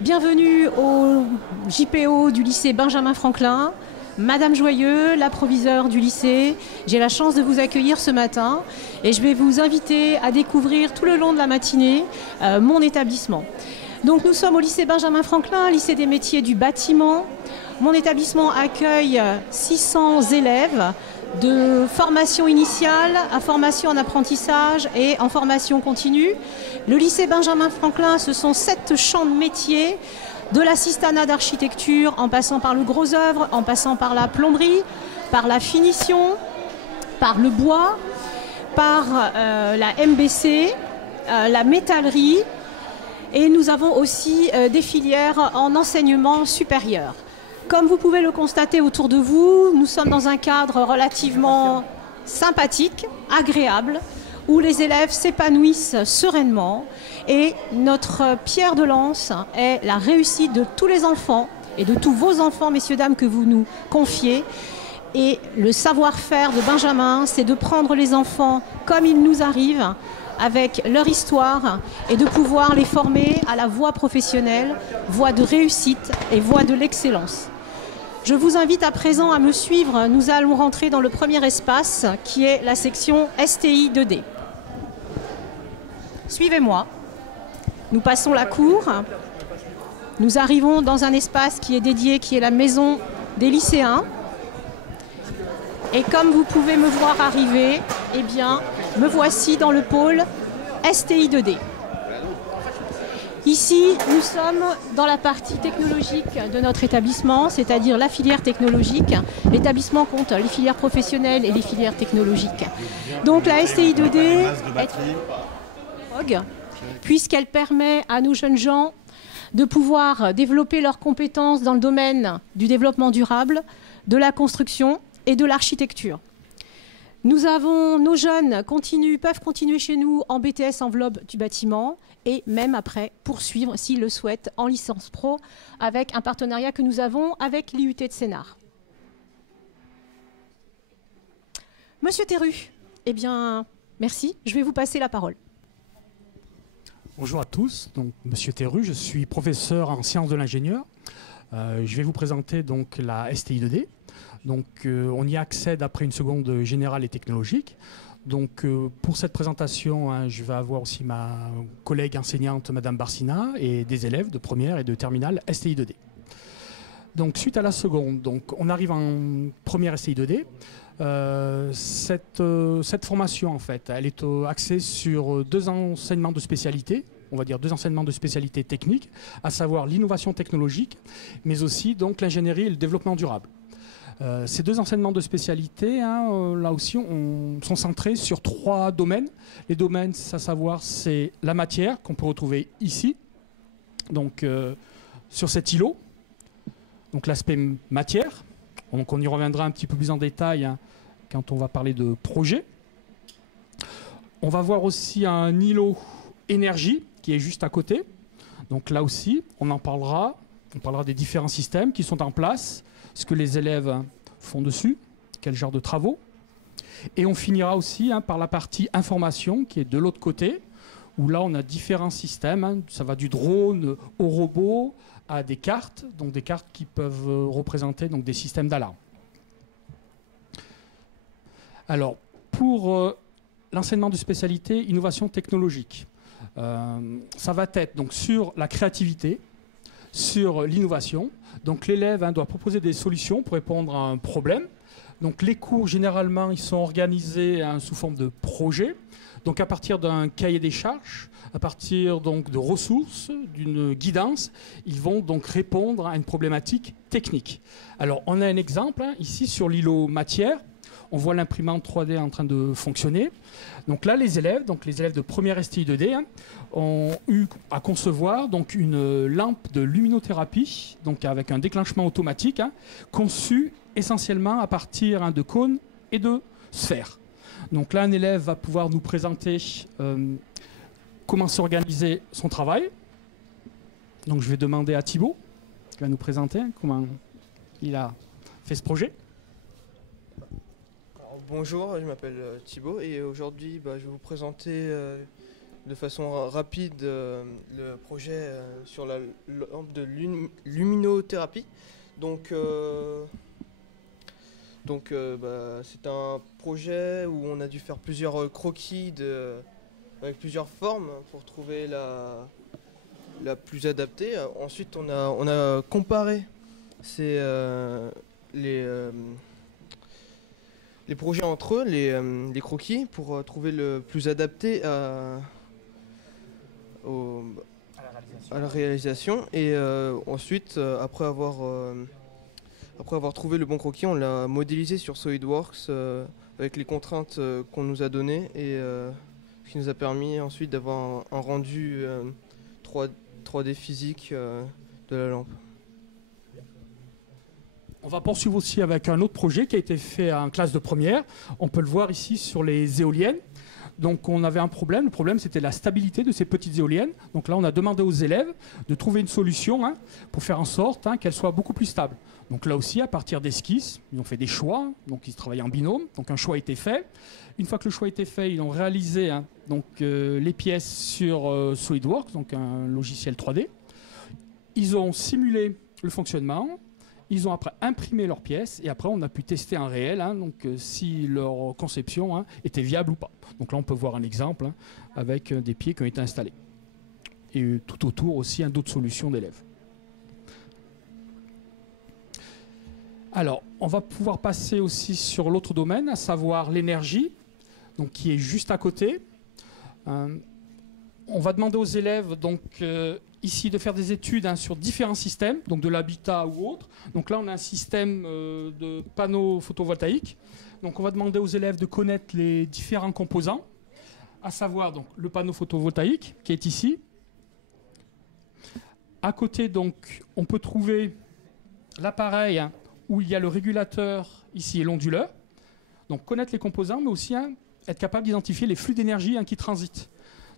Bienvenue au JPO du lycée Benjamin Franklin. Madame Joyeux, la proviseure du lycée, j'ai la chance de vous accueillir ce matin et je vais vous inviter à découvrir tout le long de la matinée mon établissement. Donc nous sommes au lycée Benjamin Franklin, lycée des métiers du bâtiment. Mon établissement accueille 600 élèves de formation initiale à formation en apprentissage et en formation continue. Le lycée Benjamin Franklin, ce sont 7 champs de métiers, de l'assistanat d'architecture en passant par le gros œuvre, en passant par la plomberie, par la finition, par le bois, par la MBC, la métallerie, et nous avons aussi des filières en enseignement supérieur. Comme vous pouvez le constater autour de vous, nous sommes dans un cadre relativement sympathique, agréable, où les élèves s'épanouissent sereinement. Et notre pierre de lance est la réussite de tous les enfants et de tous vos enfants, messieurs, dames, que vous nous confiez. Et le savoir-faire de Benjamin, c'est de prendre les enfants comme il nous arrive, avec leur histoire, et de pouvoir les former à la voie professionnelle, voie de réussite et voie de l'excellence. Je vous invite à présent à me suivre. Nous allons rentrer dans le premier espace qui est la section STI 2D. Suivez-moi. Nous passons la cour. Nous arrivons dans un espace qui est dédié, qui est la maison des lycéens. Et comme vous pouvez me voir arriver, eh bien, me voici dans le pôle STI 2D. Ici, nous sommes dans la partie technologique de notre établissement, c'est-à-dire la filière technologique. L'établissement compte les filières professionnelles et les filières technologiques. Donc la STI 2D est puisqu'elle permet à nos jeunes gens de pouvoir développer leurs compétences dans le domaine du développement durable, de la construction et de l'architecture. Nous avons, nos jeunes peuvent continuer chez nous en BTS enveloppe du bâtiment et même après poursuivre, s'ils le souhaitent, en licence pro avec un partenariat que nous avons avec l'IUT de Sénart. Monsieur Théru, eh bien, merci, je vais vous passer la parole. Bonjour à tous, donc Monsieur Théru, je suis professeur en sciences de l'ingénieur. Je vais vous présenter donc la STI 2D. Donc, on y accède après une seconde générale et technologique. Donc, pour cette présentation, je vais avoir aussi ma collègue enseignante, Madame Barcina, et des élèves de première et de terminale STI 2D. Donc, suite à la seconde, donc, on arrive en première STI 2D. Cette formation, en fait, elle est axée sur 2 enseignements de spécialité. On va dire 2 enseignements de spécialité technique, à savoir l'innovation technologique, mais aussi donc l'ingénierie et le développement durable. Ces 2 enseignements de spécialité, là aussi, sont centrés sur 3 domaines. Les domaines, à savoir, c'est la matière qu'on peut retrouver ici, donc sur cet îlot, donc l'aspect matière. Donc on y reviendra un petit peu plus en détail quand on va parler de projet. On va voir aussi un îlot énergie qui est juste à côté. Donc là aussi, on parlera des différents systèmes qui sont en place, ce que les élèves font dessus, quel genre de travaux. Et on finira aussi par la partie information qui est de l'autre côté, où là on a différents systèmes. Ça va du drone au robot à des cartes, donc des cartes qui peuvent représenter donc, des systèmes d'alarme. Alors, pour l'enseignement de spécialité innovation technologique, ça va être donc, sur la créativité, sur l'innovation. Donc l'élève doit proposer des solutions pour répondre à un problème. Donc les cours, généralement, ils sont organisés sous forme de projet. Donc à partir d'un cahier des charges, à partir donc de ressources, d'une guidance, ils vont donc répondre à une problématique technique. Alors on a un exemple ici sur l'îlot matière. On voit l'imprimante 3D en train de fonctionner. Donc là, les élèves de première STI 2D, ont eu à concevoir donc, une lampe de luminothérapie, donc avec un déclenchement automatique, conçue essentiellement à partir de cônes et de sphères. Donc là, un élève va pouvoir nous présenter comment s'organiser son travail. Donc je vais demander à Thibaut, qui va nous présenter comment il a fait ce projet. Bonjour, je m'appelle Thibaut et aujourd'hui je vais vous présenter de façon rapide le projet sur la lampe de luminothérapie. Donc c'est un projet où on a dû faire plusieurs croquis avec plusieurs formes pour trouver la plus adaptée. Ensuite, on a comparé les projets entre eux, les croquis, pour trouver le plus adapté à la réalisation. Et ensuite, après avoir trouvé le bon croquis, on l'a modélisé sur SolidWorks avec les contraintes qu'on nous a données, et ce qui nous a permis ensuite d'avoir un rendu 3D physique de la lampe. On va poursuivre aussi avec un autre projet qui a été fait en classe de première. On peut le voir ici sur les éoliennes. Donc on avait un problème. Le problème, c'était la stabilité de ces petites éoliennes. Donc là, on a demandé aux élèves de trouver une solution pour faire en sorte qu'elles soient beaucoup plus stables. Donc là aussi, à partir d'esquisses, ils ont fait des choix. Donc ils travaillaient en binôme. Donc un choix a été fait. Une fois que le choix a été fait, ils ont réalisé les pièces sur SolidWorks, donc un logiciel 3D. Ils ont simulé le fonctionnement. Ils ont après imprimé leurs pièces et après on a pu tester en réel si leur conception était viable ou pas. Donc là on peut voir un exemple avec des pieds qui ont été installés. Et tout autour aussi d'autres solutions d'élèves. Alors on va pouvoir passer aussi sur l'autre domaine, à savoir l'énergie, donc qui est juste à côté. On va demander aux élèves ici de faire des études sur différents systèmes, donc de l'habitat ou autre. Donc là, on a un système de panneaux photovoltaïques. Donc on va demander aux élèves de connaître les différents composants, à savoir donc, le panneau photovoltaïque qui est ici. À côté, donc, on peut trouver l'appareil où il y a le régulateur ici et l'onduleur. Donc connaître les composants, mais aussi être capable d'identifier les flux d'énergie qui transitent.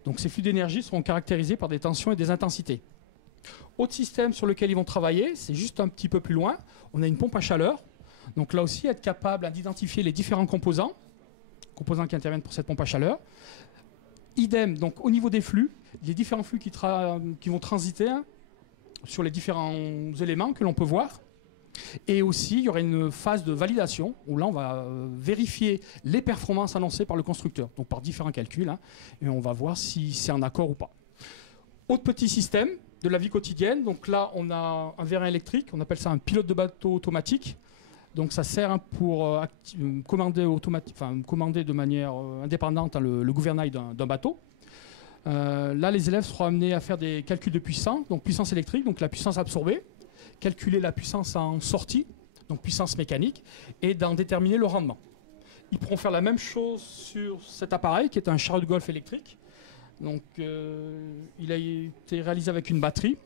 Donc ces flux d'énergie seront caractérisés par des tensions et des intensités. Autre système sur lequel ils vont travailler, c'est juste un petit peu plus loin. On a une pompe à chaleur. Donc là aussi, être capable d'identifier les différents composants qui interviennent pour cette pompe à chaleur. Idem, donc au niveau des flux, les différents flux qui vont transiter sur les différents éléments que l'on peut voir. Et aussi, il y aurait une phase de validation où là, on va vérifier les performances annoncées par le constructeur, donc par différents calculs, et on va voir si c'est en accord ou pas. Autre petit système de la vie quotidienne, donc là, on a un vérin électrique, on appelle ça un pilote de bateau automatique. Donc ça sert pour commander de manière indépendante le gouvernail d'un bateau. Là, les élèves seront amenés à faire des calculs de puissance, donc puissance électrique, donc la puissance absorbée, calculer la puissance en sortie, donc puissance mécanique, et d'en déterminer le rendement. Ils pourront faire la même chose sur cet appareil qui est un chariot de golf électrique. Donc, il a été réalisé avec une batterie,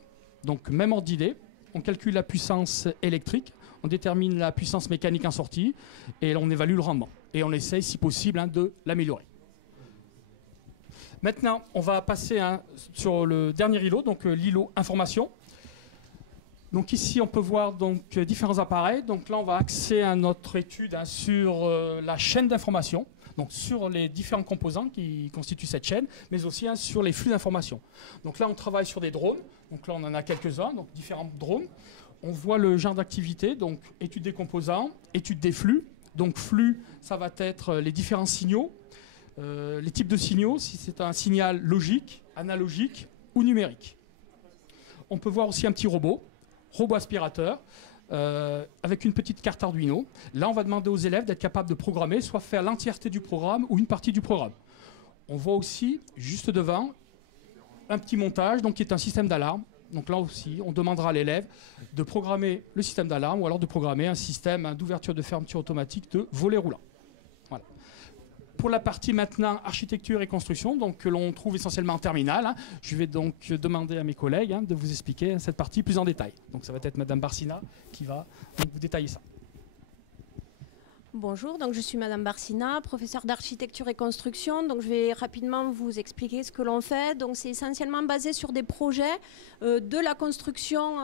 donc même ordre d'idée. On calcule la puissance électrique, on détermine la puissance mécanique en sortie et on évalue le rendement. Et on essaye, si possible, de l'améliorer. Maintenant, on va passer sur le dernier îlot, donc l'îlot information. Donc ici, on peut voir différents appareils. Donc là, on va axer notre étude sur la chaîne d'information, donc sur les différents composants qui constituent cette chaîne, mais aussi sur les flux d'information. Donc là, on travaille sur des drones. Donc là, on en a quelques-uns, donc différents drones. On voit le genre d'activité, donc étude des composants, étude des flux. Donc flux, ça va être les différents signaux, les types de signaux, si c'est un signal logique, analogique ou numérique. On peut voir aussi un petit robot aspirateur, avec une petite carte Arduino. Là, on va demander aux élèves d'être capables de programmer, soit faire l'entièreté du programme ou une partie du programme. On voit aussi, juste devant, un petit montage, donc qui est un système d'alarme. Donc là aussi, on demandera à l'élève de programmer le système d'alarme ou alors de programmer un système d'ouverture de fermeture automatique de volet roulant. Voilà. Pour la partie maintenant architecture et construction, donc que l'on trouve essentiellement en terminale, je vais donc demander à mes collègues de vous expliquer cette partie plus en détail. Donc ça va être Madame Barcina qui va donc vous détailler ça. Bonjour, donc je suis Madame Barcina, professeure d'architecture et construction. Donc je vais rapidement vous expliquer ce que l'on fait. Donc c'est essentiellement basé sur des projets de la construction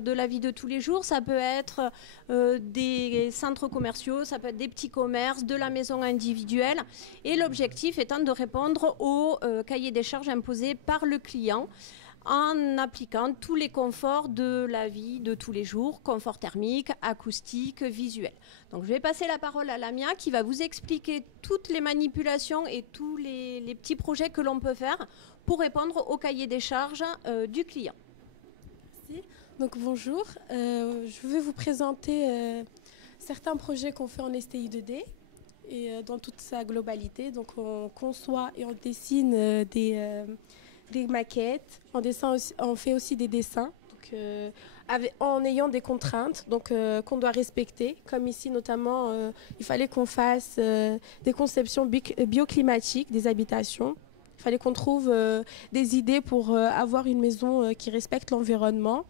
de la vie de tous les jours. Ça peut être des centres commerciaux, ça peut être des petits commerces, de la maison individuelle. Et l'objectif étant de répondre au cahier des charges imposé par le client, en appliquant tous les conforts de la vie de tous les jours, confort thermique, acoustique, visuel. Donc je vais passer la parole à Lamia qui va vous expliquer toutes les manipulations et tous les petits projets que l'on peut faire pour répondre au cahier des charges du client. Merci. Donc bonjour, je vais vous présenter certains projets qu'on fait en STI 2D et dans toute sa globalité. Donc on conçoit et on dessine des maquettes, on fait aussi des dessins donc, en ayant des contraintes donc, qu'on doit respecter. Comme ici notamment, il fallait qu'on fasse des conceptions bioclimatiques des habitations. Il fallait qu'on trouve des idées pour avoir une maison qui respecte l'environnement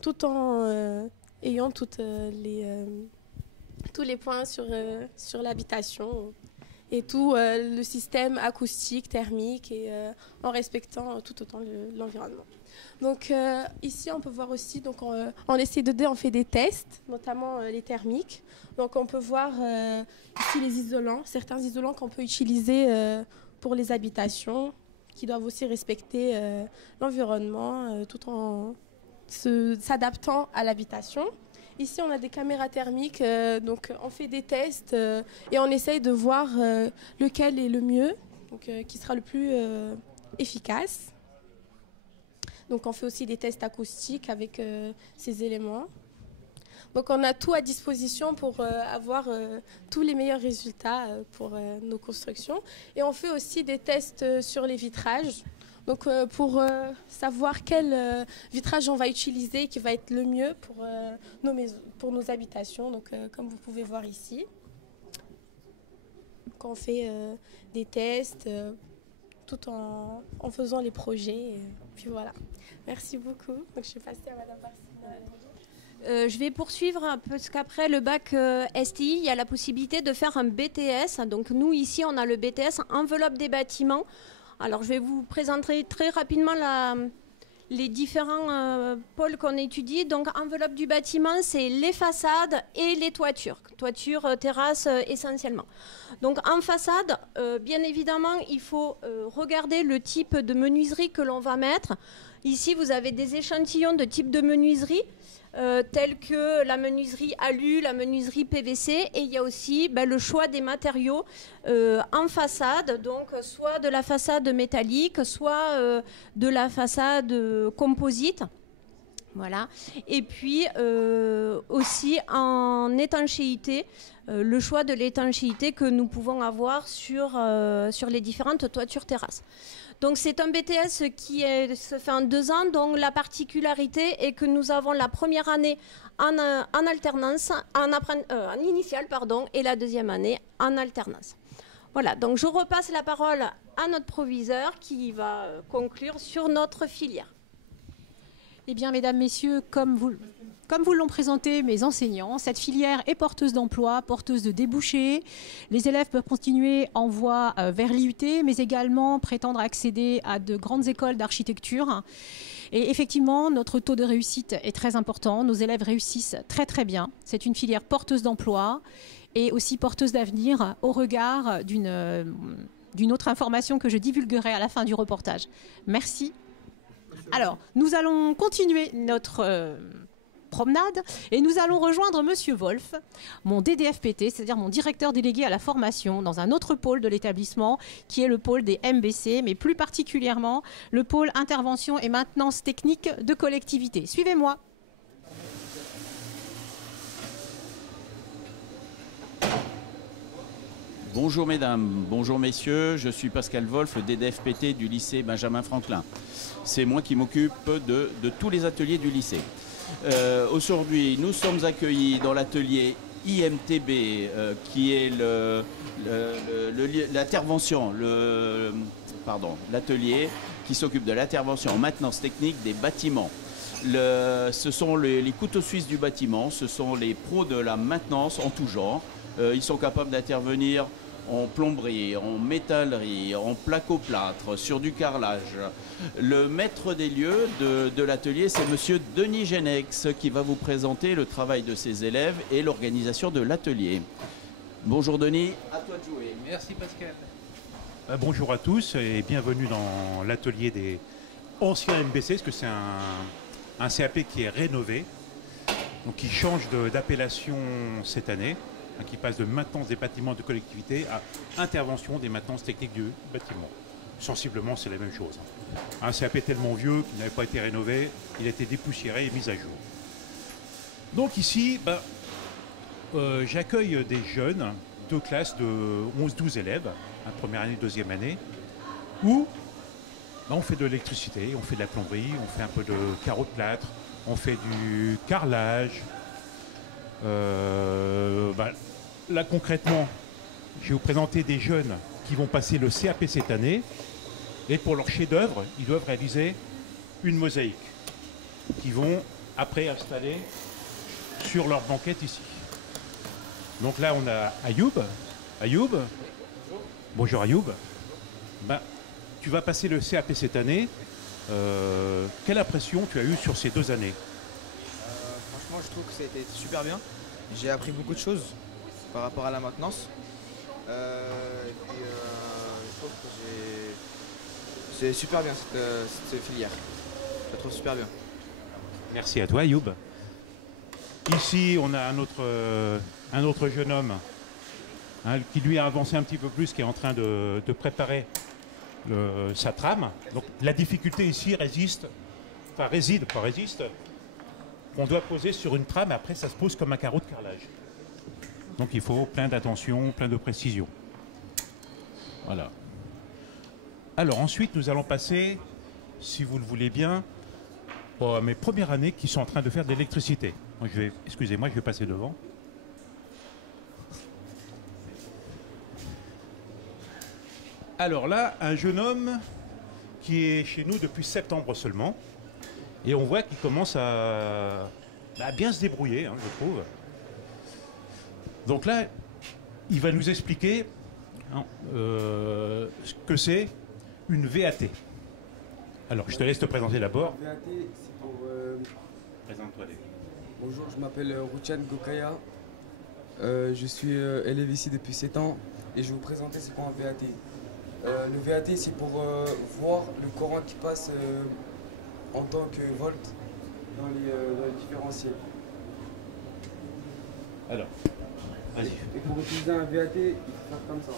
tout en ayant tous les points sur l'habitation. Et tout le système acoustique, thermique et en respectant tout autant l'environnement. Donc ici on peut voir aussi, donc, en STI2D on fait des tests, notamment les thermiques. Donc on peut voir ici les isolants, certains isolants qu'on peut utiliser pour les habitations, qui doivent aussi respecter l'environnement tout en s'adaptant à l'habitation. Ici, on a des caméras thermiques, donc on fait des tests et on essaye de voir lequel est le mieux, donc, qui sera le plus efficace. Donc on fait aussi des tests acoustiques avec ces éléments. Donc on a tout à disposition pour avoir tous les meilleurs résultats pour nos constructions. Et on fait aussi des tests sur les vitrages. Donc pour savoir quel vitrage on va utiliser qui va être le mieux pour nos habitations, donc, comme vous pouvez voir ici. Donc, on fait des tests tout en faisant les projets. Et puis voilà. Merci beaucoup. Donc, je vais passer à Madame Barcina. Je vais poursuivre parce qu'après le bac STI, il y a la possibilité de faire un BTS. Donc nous ici, on a le BTS enveloppe des bâtiments. Alors, je vais vous présenter très rapidement les différents pôles qu'on étudie. Donc, enveloppe du bâtiment, c'est les façades et les toitures. Toitures, terrasses essentiellement. Donc, en façade, bien évidemment, il faut regarder le type de menuiserie que l'on va mettre. Ici, vous avez des échantillons de type de menuiserie. Tels que la menuiserie alu, la menuiserie PVC, et il y a aussi le choix des matériaux en façade, donc soit de la façade métallique, soit de la façade composite. Voilà. Et puis aussi en étanchéité, le choix de l'étanchéité que nous pouvons avoir sur les différentes toitures terrasses. Donc c'est un BTS qui se fait en 2 ans, donc la particularité est que nous avons la première année en alternance, en initiale, pardon, et la deuxième année en alternance. Voilà, donc je repasse la parole à notre proviseur qui va conclure sur notre filière. Eh bien, mesdames, messieurs, comme vous l'ont présenté mes enseignants, cette filière est porteuse d'emploi, porteuse de débouchés. Les élèves peuvent continuer en voie vers l'IUT, mais également prétendre accéder à de grandes écoles d'architecture. Et effectivement, notre taux de réussite est très important. Nos élèves réussissent très très bien. C'est une filière porteuse d'emploi et aussi porteuse d'avenir au regard d'une autre information que je divulguerai à la fin du reportage. Merci. Alors, nous allons continuer notre promenade et nous allons rejoindre Monsieur Wolf, mon DDFPT, c'est-à-dire mon directeur délégué à la formation dans un autre pôle de l'établissement qui est le pôle des MBC, mais plus particulièrement le pôle intervention et maintenance technique de collectivité. Suivez-moi. Bonjour mesdames, bonjour messieurs, je suis Pascal Wolf, DDFPT du lycée Benjamin Franklin. C'est moi qui m'occupe de tous les ateliers du lycée. Aujourd'hui, nous sommes accueillis dans l'atelier IMTB, qui est l'atelier qui s'occupe de l'intervention en maintenance technique des bâtiments. Ce sont les couteaux suisses du bâtiment, ce sont les pros de la maintenance en tout genre. Ils sont capables d'intervenir en plomberie, en métallerie, en placo-plâtre, sur du carrelage. Le maître des lieux de l'atelier, c'est monsieur Denis Genex qui va vous présenter le travail de ses élèves et l'organisation de l'atelier. Bonjour Denis, à toi de jouer. Merci Pascal. Bonjour à tous et bienvenue dans l'atelier des anciens MBC, parce que c'est un CAP qui est rénové, donc qui change d'appellation cette année, qui passe de maintenance des bâtiments de collectivité à intervention des maintenances techniques du bâtiment. Sensiblement, c'est la même chose. Un CAP tellement vieux qu'il n'avait pas été rénové, il a été dépoussiéré et mis à jour. Donc ici, j'accueille des jeunes, deux classes de 11-12 élèves, première année, deuxième année, où on fait de l'électricité, on fait de la plomberie, on fait un peu de carreaux de plâtre, on fait du carrelage. Là concrètement, je vais vous présenter des jeunes qui vont passer le CAP cette année, et pour leur chef-d'œuvre, ils doivent réaliser une mosaïque qu'ils vont après installer sur leur banquette ici. Donc là on a Ayoub. Ayoub, bonjour Ayoub. Tu vas passer le CAP cette année. Quelle impression tu as eue sur ces 2 années? Franchement, je trouve que ça a été super bien. J'ai appris beaucoup de choses par rapport à la maintenance. Et puis, je trouve que c'est super bien cette filière. Je la trouve super bien. Merci à toi Ayoub. Ici, on a un autre jeune homme qui lui a avancé un petit peu plus, qui est en train de préparer sa trame. Donc la difficulté ici réside, qu'on doit poser sur une trame, après ça se pose comme un carreau de carrelage. Donc il faut plein d'attention, plein de précision. Voilà. Alors ensuite nous allons passer, si vous le voulez bien, à mes premières années qui sont en train de faire de l'électricité. Excusez-moi, je vais passer devant. Alors là, un jeune homme qui est chez nous depuis septembre seulement. Et on voit qu'il commence à bien se débrouiller, je trouve. Donc là, il va nous expliquer ce que c'est une VAT. Alors, je te laisse te présenter d'abord. VAT, c'est pour... Présente-toi. Bonjour, je m'appelle Rouchan Gokaya. Je suis élève ici depuis 7 ans et je vais vous présenter c'est quoi un VAT. Le VAT, c'est pour voir le courant qui passe en tant que volt dans les différentiels. Alors, vas-y. Et pour utiliser un VAT, il faut faire comme ça.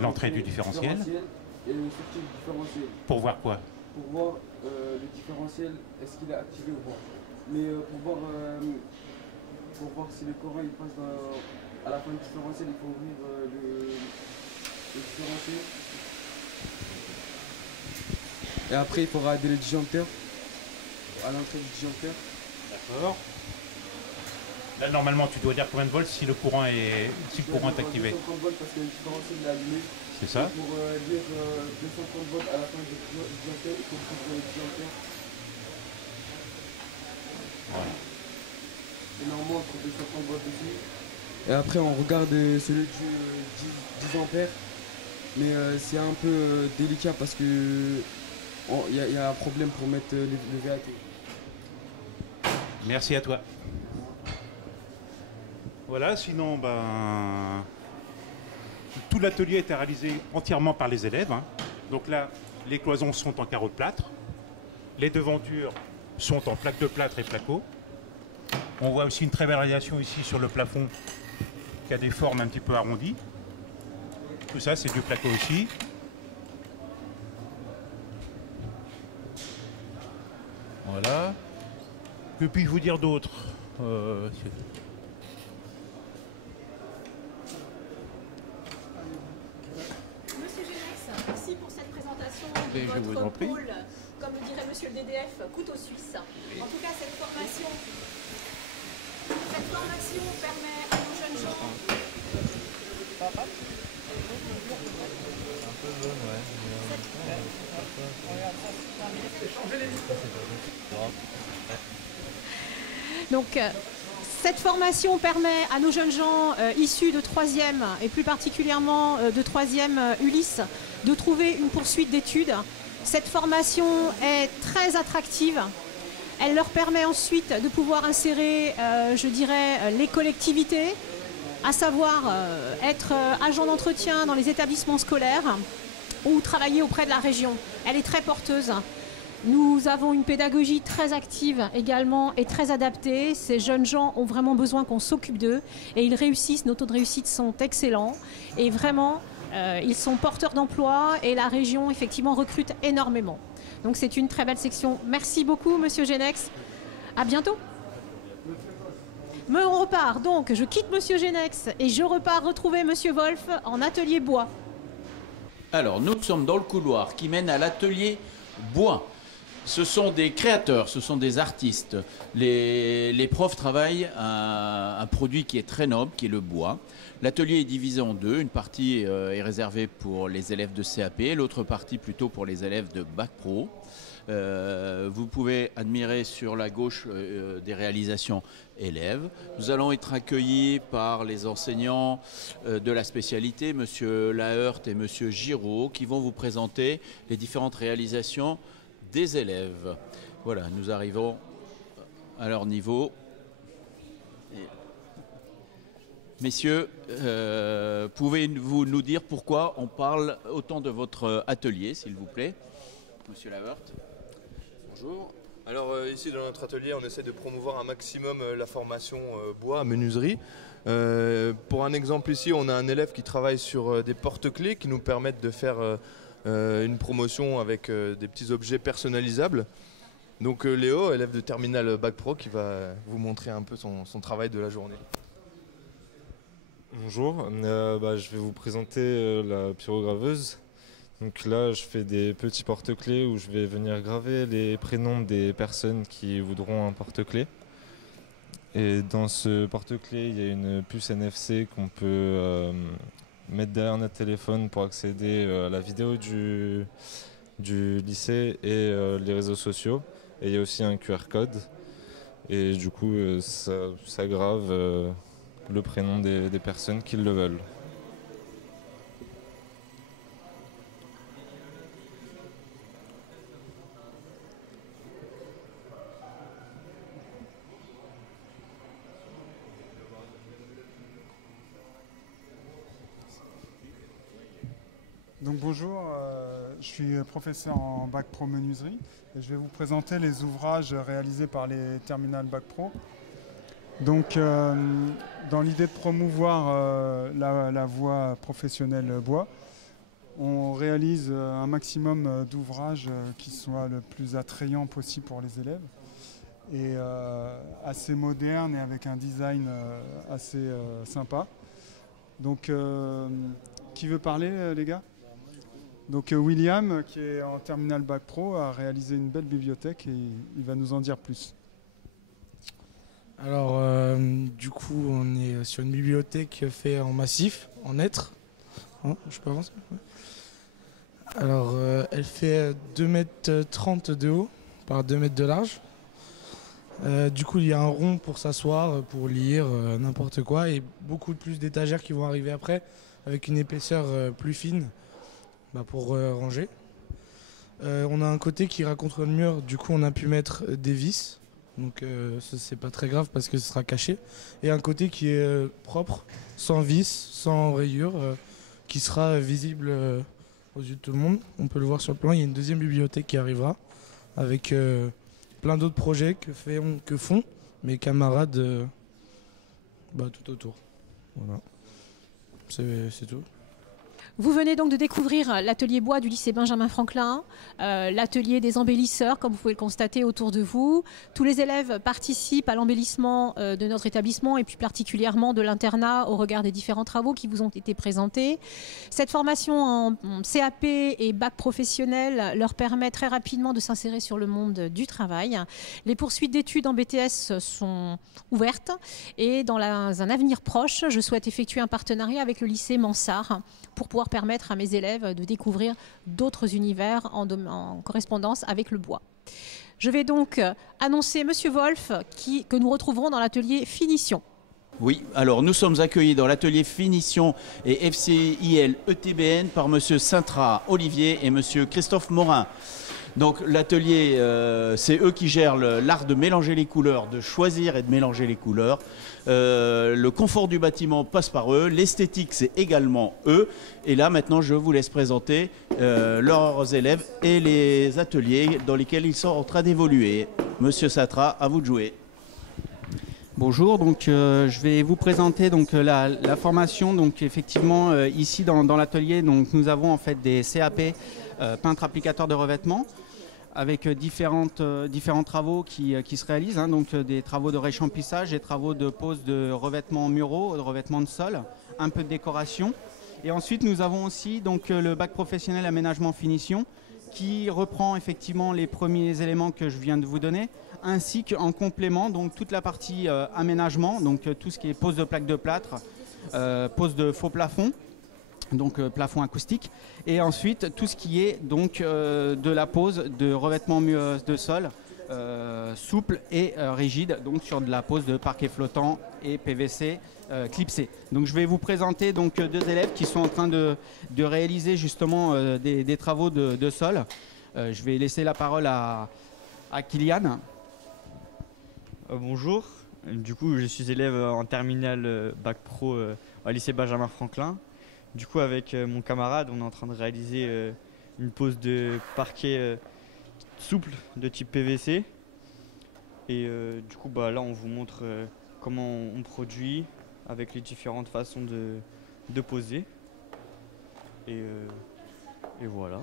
L'entrée du différentiel. Et le sortie du différentiel. Pour voir quoi? Pour voir le différentiel, est-ce qu'il est activé ou pas. Mais pour voir si le courant il passe à la fin du différentiel, il faut ouvrir le différentiel. Et après, il faudra aider le disjoncteur à l'entrée du disjoncteur. D'accord. Là, normalement, tu dois dire combien de volts si le courant est, activé. 230 volts parce que le différentiel est allumé. C'est ça. Et pour dire 230 volts à la fin du disjoncteur, il faut ouvrir le disjoncteur. Voilà. Et normalement, entre 230 volts aussi. Et après, on regarde celui du 10 ampères. Mais c'est un peu délicat parce que il y a un problème pour mettre le VAT. Merci à toi. Voilà, sinon, tout l'atelier a été réalisé entièrement par les élèves. Donc là, les cloisons sont en carreau de plâtre. Les devantures sont en plaque de plâtre et placo. On voit aussi une très belle réalisation ici sur le plafond qui a des formes un petit peu arrondies. Tout ça, c'est du placo aussi. Voilà. Que puis-je vous dire d'autre? Monsieur Genex, merci pour cette présentation de Et je vous en votre prie. pôle, comme dirait monsieur le DDF, couteau suisse. En tout cas, cette formation permet à nos jeunes gens... Donc, Cette formation permet à nos jeunes gens issus de 3e et plus particulièrement de 3e Ulysse de trouver une poursuite d'études. Cette formation est très attractive. Elle leur permet ensuite de pouvoir insérer, je dirais, les collectivités, à savoir être agent d'entretien dans les établissements scolaires ou travailler auprès de la région. Elle est très porteuse. Nous avons une pédagogie très active également et très adaptée. Ces jeunes gens ont vraiment besoin qu'on s'occupe d'eux et ils réussissent. Nos taux de réussite sont excellents et vraiment, ils sont porteurs d'emploi et la région, effectivement, recrute énormément. Donc c'est une très belle section. Merci beaucoup, Monsieur Genex. À bientôt. On repart. Donc, je quitte Monsieur Genex et je repars retrouver Monsieur Wolf en atelier bois. Alors, nous sommes dans le couloir qui mène à l'atelier bois. Ce sont des créateurs, ce sont des artistes. Les profs travaillent un produit qui est très noble, qui est le bois. L'atelier est divisé en deux. Une partie est réservée pour les élèves de CAP, l'autre partie plutôt pour les élèves de Bac Pro. Vous pouvez admirer sur la gauche des réalisations élèves. Nous allons être accueillis par les enseignants de la spécialité, Monsieur Laheurt et Monsieur Giraud, qui vont vous présenter les différentes réalisations des élèves. Voilà, nous arrivons à leur niveau. Messieurs, pouvez-vous nous dire pourquoi on parle autant de votre atelier, s'il vous plaît? Monsieur Laheurt. Bonjour. Alors ici dans notre atelier, on essaie de promouvoir un maximum la formation bois, menuiserie. Pour un exemple ici, on a un élève qui travaille sur des porte-clés qui nous permettent de faire une promotion avec des petits objets personnalisables. Donc Léo, élève de terminale Bac Pro, qui va vous montrer un peu son travail de la journée. Bonjour, je vais vous présenter la pyrograveuse. Donc là, je fais des petits porte-clés où je vais venir graver les prénoms des personnes qui voudront un porte-clés. Et dans ce porte-clés, il y a une puce NFC qu'on peut mettre derrière notre téléphone pour accéder à la vidéo du lycée et les réseaux sociaux. Et il y a aussi un QR code. Et du coup, ça grave le prénom des personnes qui le veulent. Donc bonjour, je suis professeur en Bac Pro menuiserie et je vais vous présenter les ouvrages réalisés par les terminales Bac Pro. Donc dans l'idée de promouvoir la voie professionnelle bois, on réalise un maximum d'ouvrages qui soient le plus attrayants possible pour les élèves et assez moderne et avec un design assez sympa. Donc qui veut parler les gars ? Donc William, qui est en terminale Bac Pro, a réalisé une belle bibliothèque et il va nous en dire plus. Alors du coup on est sur une bibliothèque faite en massif, en hêtre. Je peux avancer ? Alors elle fait 2,30 m de haut par 2 mètres de large. Du coup il y a un rond pour s'asseoir, pour lire n'importe quoi et beaucoup plus d'étagères qui vont arriver après avec une épaisseur plus fine. Pour ranger. On a un côté qui raconte le mur, du coup on a pu mettre des vis, donc c'est pas très grave parce que ce sera caché. Et un côté qui est propre, sans vis, sans rayures, qui sera visible aux yeux de tout le monde. On peut le voir sur le plan, il y a une deuxième bibliothèque qui arrivera avec plein d'autres projets que font mes camarades tout autour. Voilà, c'est tout. Vous venez donc de découvrir l'atelier bois du lycée Benjamin Franklin, l'atelier des embellisseurs, comme vous pouvez le constater autour de vous. Tous les élèves participent à l'embellissement de notre établissement et plus particulièrement de l'internat au regard des différents travaux qui vous ont été présentés. Cette formation en CAP et bac professionnel leur permet très rapidement de s'insérer sur le monde du travail. Les poursuites d'études en BTS sont ouvertes et dans un avenir proche, je souhaite effectuer un partenariat avec le lycée Mansart pour pouvoir permettre à mes élèves de découvrir d'autres univers en correspondance avec le bois. Je vais donc annoncer Monsieur Wolf que nous retrouverons dans l'atelier finition. Oui, alors nous sommes accueillis dans l'atelier finition et FCIL ETBN par Monsieur Sintra Olivier et Monsieur Christophe Morin. Donc l'atelier, c'est eux qui gèrent l'art de mélanger les couleurs, de choisir et de mélanger les couleurs. Le confort du bâtiment passe par eux, l'esthétique c'est également eux. Et là maintenant je vous laisse présenter leurs élèves et les ateliers dans lesquels ils sont en train d'évoluer. Monsieur Sintra, à vous de jouer. Bonjour, donc je vais vous présenter donc la formation. Donc effectivement ici dans l'atelier donc nous avons en fait des CAP peintre applicateur de revêtement avec différents travaux qui se réalisent, hein, donc des travaux de réchampissage, des travaux de pose de revêtements muraux, de revêtements de sol, un peu de décoration. Et ensuite nous avons aussi donc le bac professionnel aménagement finition qui reprend effectivement les premiers éléments que je viens de vous donner, ainsi qu'en complément donc toute la partie aménagement, donc tout ce qui est pose de plaques de plâtre, pose de faux plafond, donc plafond acoustique, et ensuite tout ce qui est donc de la pose de revêtement de sol souple et rigide, donc sur de la pose de parquet flottant et PVC clipsé. Donc je vais vous présenter donc deux élèves qui sont en train de réaliser justement des travaux de sol. Je vais laisser la parole à Kylian. Bonjour, du coup je suis élève en terminale bac pro au lycée Benjamin Franklin. Du coup avec mon camarade on est en train de réaliser une pose de parquet souple de type PVC. Et du coup là on vous montre comment on produit avec les différentes façons de poser. Et voilà.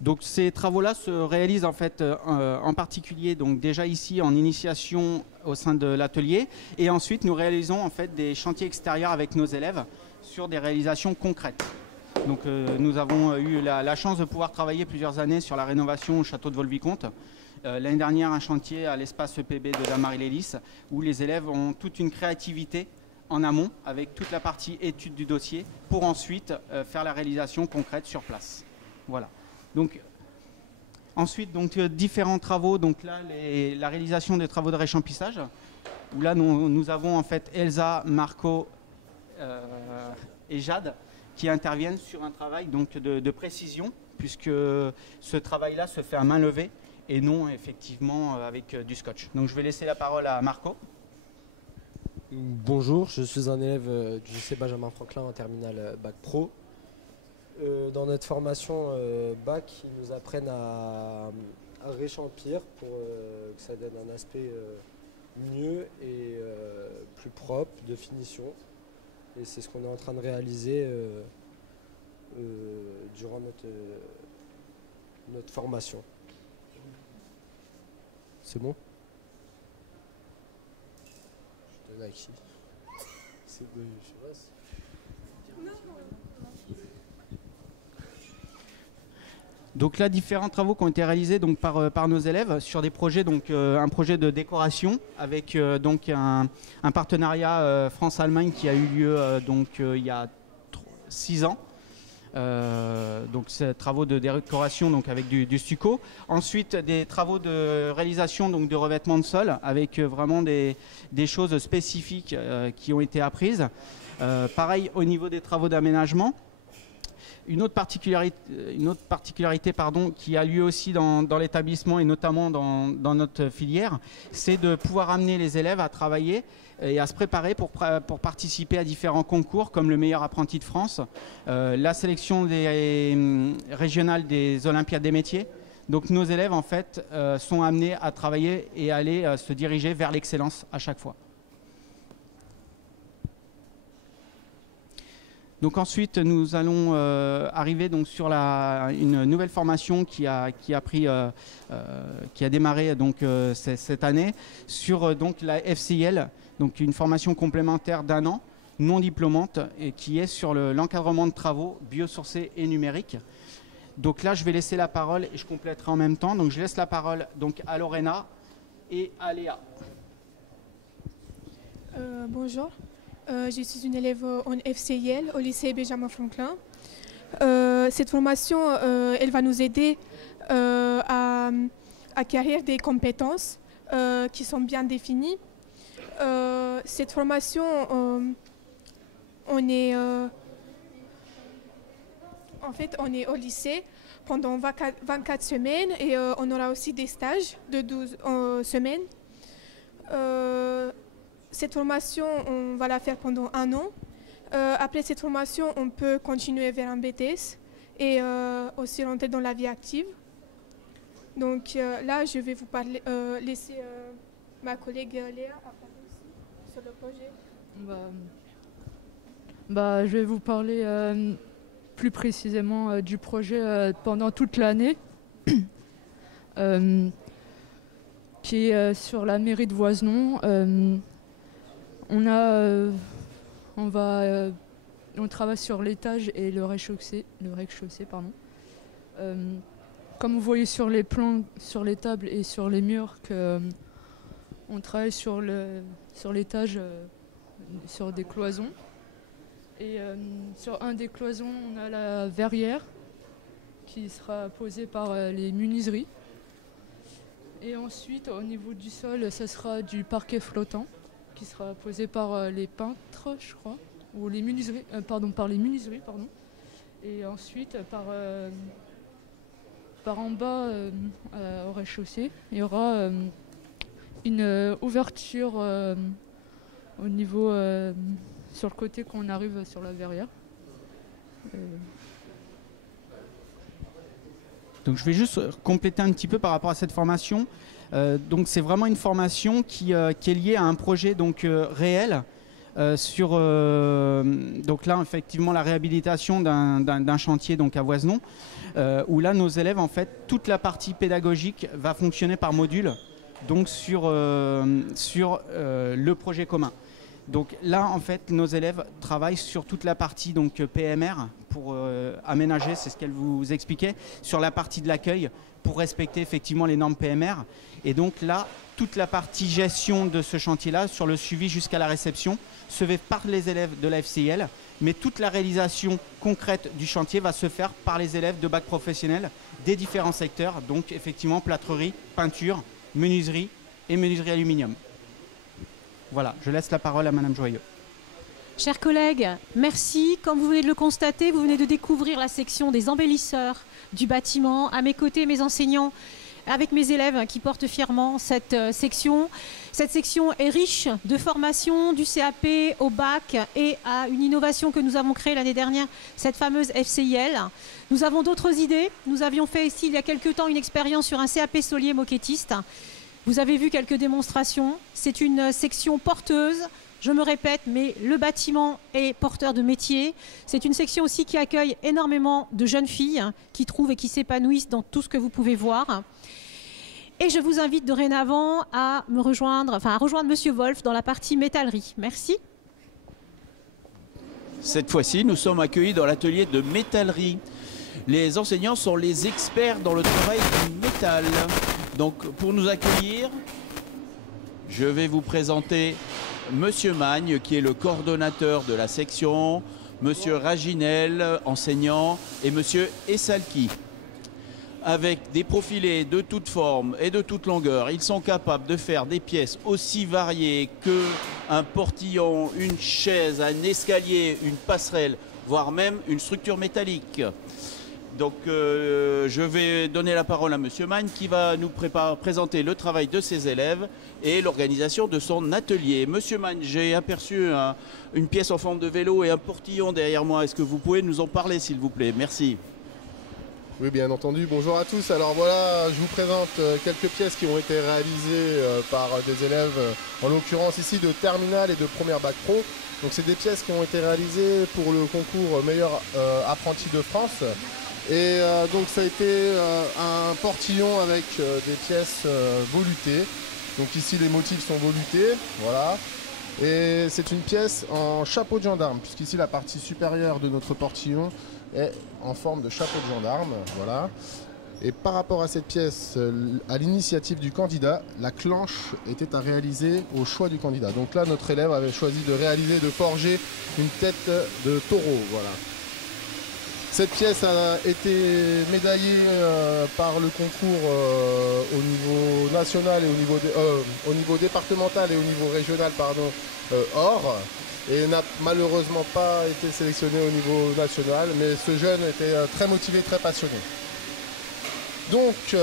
Donc ces travaux-là se réalisent en fait en particulier donc déjà ici en initiation au sein de l'atelier, et ensuite nous réalisons en fait des chantiers extérieurs avec nos élèves sur des réalisations concrètes. Donc nous avons eu la chance de pouvoir travailler plusieurs années sur la rénovation au château de Vaux-le-Vicomte. L'année dernière un chantier à l'espace EPB de Damary-les-Lys où les élèves ont toute une créativité en amont avec toute la partie étude du dossier pour ensuite faire la réalisation concrète sur place. Voilà. Donc, ensuite, donc, différents travaux. Donc là, la réalisation des travaux de réchampissage, où là, nous avons en fait Elsa, Marco et Jade qui interviennent sur un travail donc, de précision, puisque ce travail-là se fait à main levée et non effectivement avec du scotch. Donc je vais laisser la parole à Marco. Bonjour, je suis un élève du lycée Benjamin Franklin en terminale bac pro. Dans notre formation bac, ils nous apprennent à réchampir pour que ça donne un aspect mieux et plus propre de finition. Et c'est ce qu'on est en train de réaliser durant notre formation. C'est bon? Je donne à qui? C'est de... je sais pas, Donc là, différents travaux qui ont été réalisés donc, par nos élèves sur des projets, donc un projet de décoration avec donc un partenariat France-Allemagne qui a eu lieu donc, il y a 6 ans. Donc ces travaux de décoration donc, avec du stucco. Ensuite, des travaux de réalisation donc, de revêtement de sol avec vraiment des choses spécifiques qui ont été apprises. Pareil au niveau des travaux d'aménagement. Une autre particularité qui a lieu aussi dans l'établissement et notamment dans notre filière, c'est de pouvoir amener les élèves à travailler et à se préparer pour participer à différents concours comme le meilleur apprenti de France, la sélection régionale des Olympiades des métiers. Donc nos élèves en fait sont amenés à travailler et à aller se diriger vers l'excellence à chaque fois. Donc ensuite, nous allons arriver donc sur une nouvelle formation qui a démarré donc, cette année sur donc, la FCIL, donc une formation complémentaire d'1 an, non diplômante, et qui est sur l'encadrement de travaux biosourcés et numériques. Donc là, je vais laisser la parole et je compléterai en même temps. Donc je laisse la parole donc, à Lorena et à Léa. Bonjour. Je suis une élève en FCIL au lycée Benjamin Franklin. Cette formation, elle va nous aider à acquérir des compétences qui sont bien définies. Cette formation, on est au lycée pendant 24 semaines et on aura aussi des stages de 12 semaines. Cette formation, on va la faire pendant 1 an. Après cette formation, on peut continuer vers un BTS et aussi rentrer dans la vie active. Donc là, je vais vous laisser ma collègue Léa parler aussi sur le projet. Je vais vous parler plus précisément du projet pendant toute l'année, qui est sur la mairie de Voisenon. On travaille sur l'étage et le rez-de-chaussée, comme vous voyez sur les plans, sur les tables et sur les murs, on travaille sur l'étage sur des cloisons. Et sur un des cloisons, on a la verrière qui sera posée par les menuiseries. Et ensuite, au niveau du sol, ce sera du parquet flottant qui sera posé par les peintres, je crois, ou les menuiseries, par les menuiseries, pardon. Et ensuite, par en bas, au rez-de-chaussée, il y aura une ouverture au niveau sur le côté quand on arrive sur la verrière. Donc je vais juste compléter un petit peu par rapport à cette formation. Donc c'est vraiment une formation qui est liée à un projet donc, réel sur donc là effectivement la réhabilitation d'un chantier donc à Voisenon où là nos élèves en fait toute la partie pédagogique va fonctionner par module donc sur le projet commun. Donc là, en fait, nos élèves travaillent sur toute la partie donc, PMR pour aménager, c'est ce qu'elle vous expliquait, sur la partie de l'accueil pour respecter effectivement les normes PMR. Et donc là, toute la partie gestion de ce chantier-là, sur le suivi jusqu'à la réception, se fait par les élèves de la FCIL, mais toute la réalisation concrète du chantier va se faire par les élèves de bac professionnel des différents secteurs, donc effectivement plâtrerie, peinture, menuiserie et menuiserie aluminium. Voilà, je laisse la parole à Madame Joyeux. Chers collègues, merci. Comme vous venez de le constater, vous venez de découvrir la section des embellisseurs du bâtiment. À mes côtés, mes enseignants, avec mes élèves qui portent fièrement cette section. Cette section est riche de formations du CAP au bac et à une innovation que nous avons créée l'année dernière, cette fameuse FCIL. Nous avons d'autres idées. Nous avions fait ici, il y a quelques temps, une expérience sur un CAP solier moquettiste. Vous avez vu quelques démonstrations. C'est une section porteuse. Je me répète, mais le bâtiment est porteur de métier. C'est une section aussi qui accueille énormément de jeunes filles qui trouvent et qui s'épanouissent dans tout ce que vous pouvez voir. Et je vous invite dorénavant à rejoindre Monsieur Wolf dans la partie métallerie. Merci. Cette fois-ci, nous sommes accueillis dans l'atelier de métallerie. Les enseignants sont les experts dans le travail du métal. Donc, pour nous accueillir, je vais vous présenter Monsieur Magne, qui est le coordonnateur de la section, Monsieur Raginel, enseignant, et Monsieur Essalki. Avec des profilés de toute forme et de toute longueur, ils sont capables de faire des pièces aussi variées qu'un portillon, une chaise, un escalier, une passerelle, voire même une structure métallique. Donc je vais donner la parole à Monsieur Magne qui va nous présenter le travail de ses élèves et l'organisation de son atelier. Monsieur Magne, j'ai aperçu une pièce en forme de vélo et un portillon derrière moi. Est-ce que vous pouvez nous en parler s'il vous plaît? Merci. Oui, bien entendu. Bonjour à tous. Alors voilà, je vous présente quelques pièces qui ont été réalisées par des élèves, en l'occurrence ici de terminale et de première bac pro. Donc c'est des pièces qui ont été réalisées pour le concours meilleur apprenti de France. Et donc ça a été un portillon avec des pièces volutées. Donc ici les motifs sont volutés, voilà. Et c'est une pièce en chapeau de gendarme, puisqu'ici la partie supérieure de notre portillon est en forme de chapeau de gendarme, voilà. Et par rapport à cette pièce, à l'initiative du candidat, la clenche était à réaliser au choix du candidat. Donc là, notre élève avait choisi de réaliser, de forger une tête de taureau. Voilà. Cette pièce a été médaillée par le concours au niveau national et au niveau départemental et au niveau régional, pardon, or, et n'a malheureusement pas été sélectionné au niveau national, mais ce jeune était très motivé, très passionné. Donc,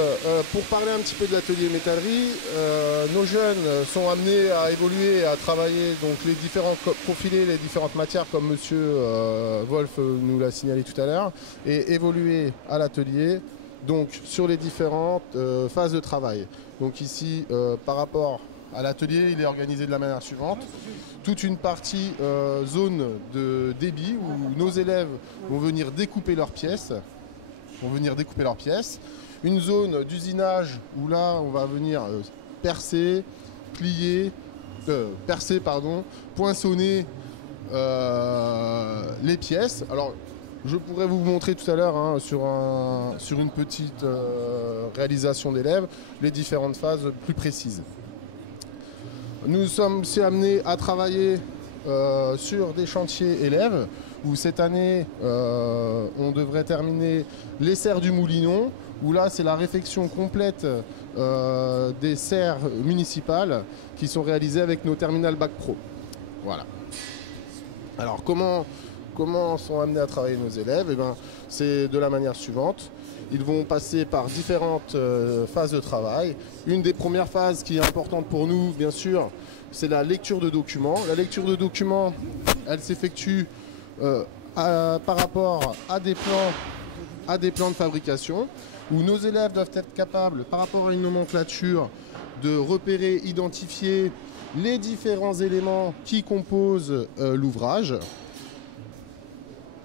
pour parler un petit peu de l'atelier métallerie, nos jeunes sont amenés à évoluer, à travailler donc les différents profilés, les différentes matières, comme Monsieur Wolf nous l'a signalé tout à l'heure, et évoluer à l'atelier, donc sur les différentes phases de travail. Donc ici, par rapport à l'atelier, il est organisé de la manière suivante. Toute une partie zone de débit où nos élèves vont venir découper leurs pièces. Une zone d'usinage où là on va venir percer, poinçonner les pièces. Alors je pourrais vous montrer tout à l'heure hein, sur une petite réalisation d'élèves les différentes phases plus précises. Nous sommes aussi amenés à travailler sur des chantiers élèves où cette année on devrait terminer les serres du Moulinon, où là c'est la réfection complète des serres municipales qui sont réalisées avec nos terminales Bac Pro. Voilà. Alors comment sont amenés à travailler nos élèves? Eh ben, c'est de la manière suivante. Ils vont passer par différentes phases de travail. Une des premières phases qui est importante pour nous, bien sûr, c'est la lecture de documents. La lecture de documents, elle s'effectue par rapport à des plans de fabrication, où nos élèves doivent être capables, par rapport à une nomenclature, de repérer, identifier les différents éléments qui composent l'ouvrage.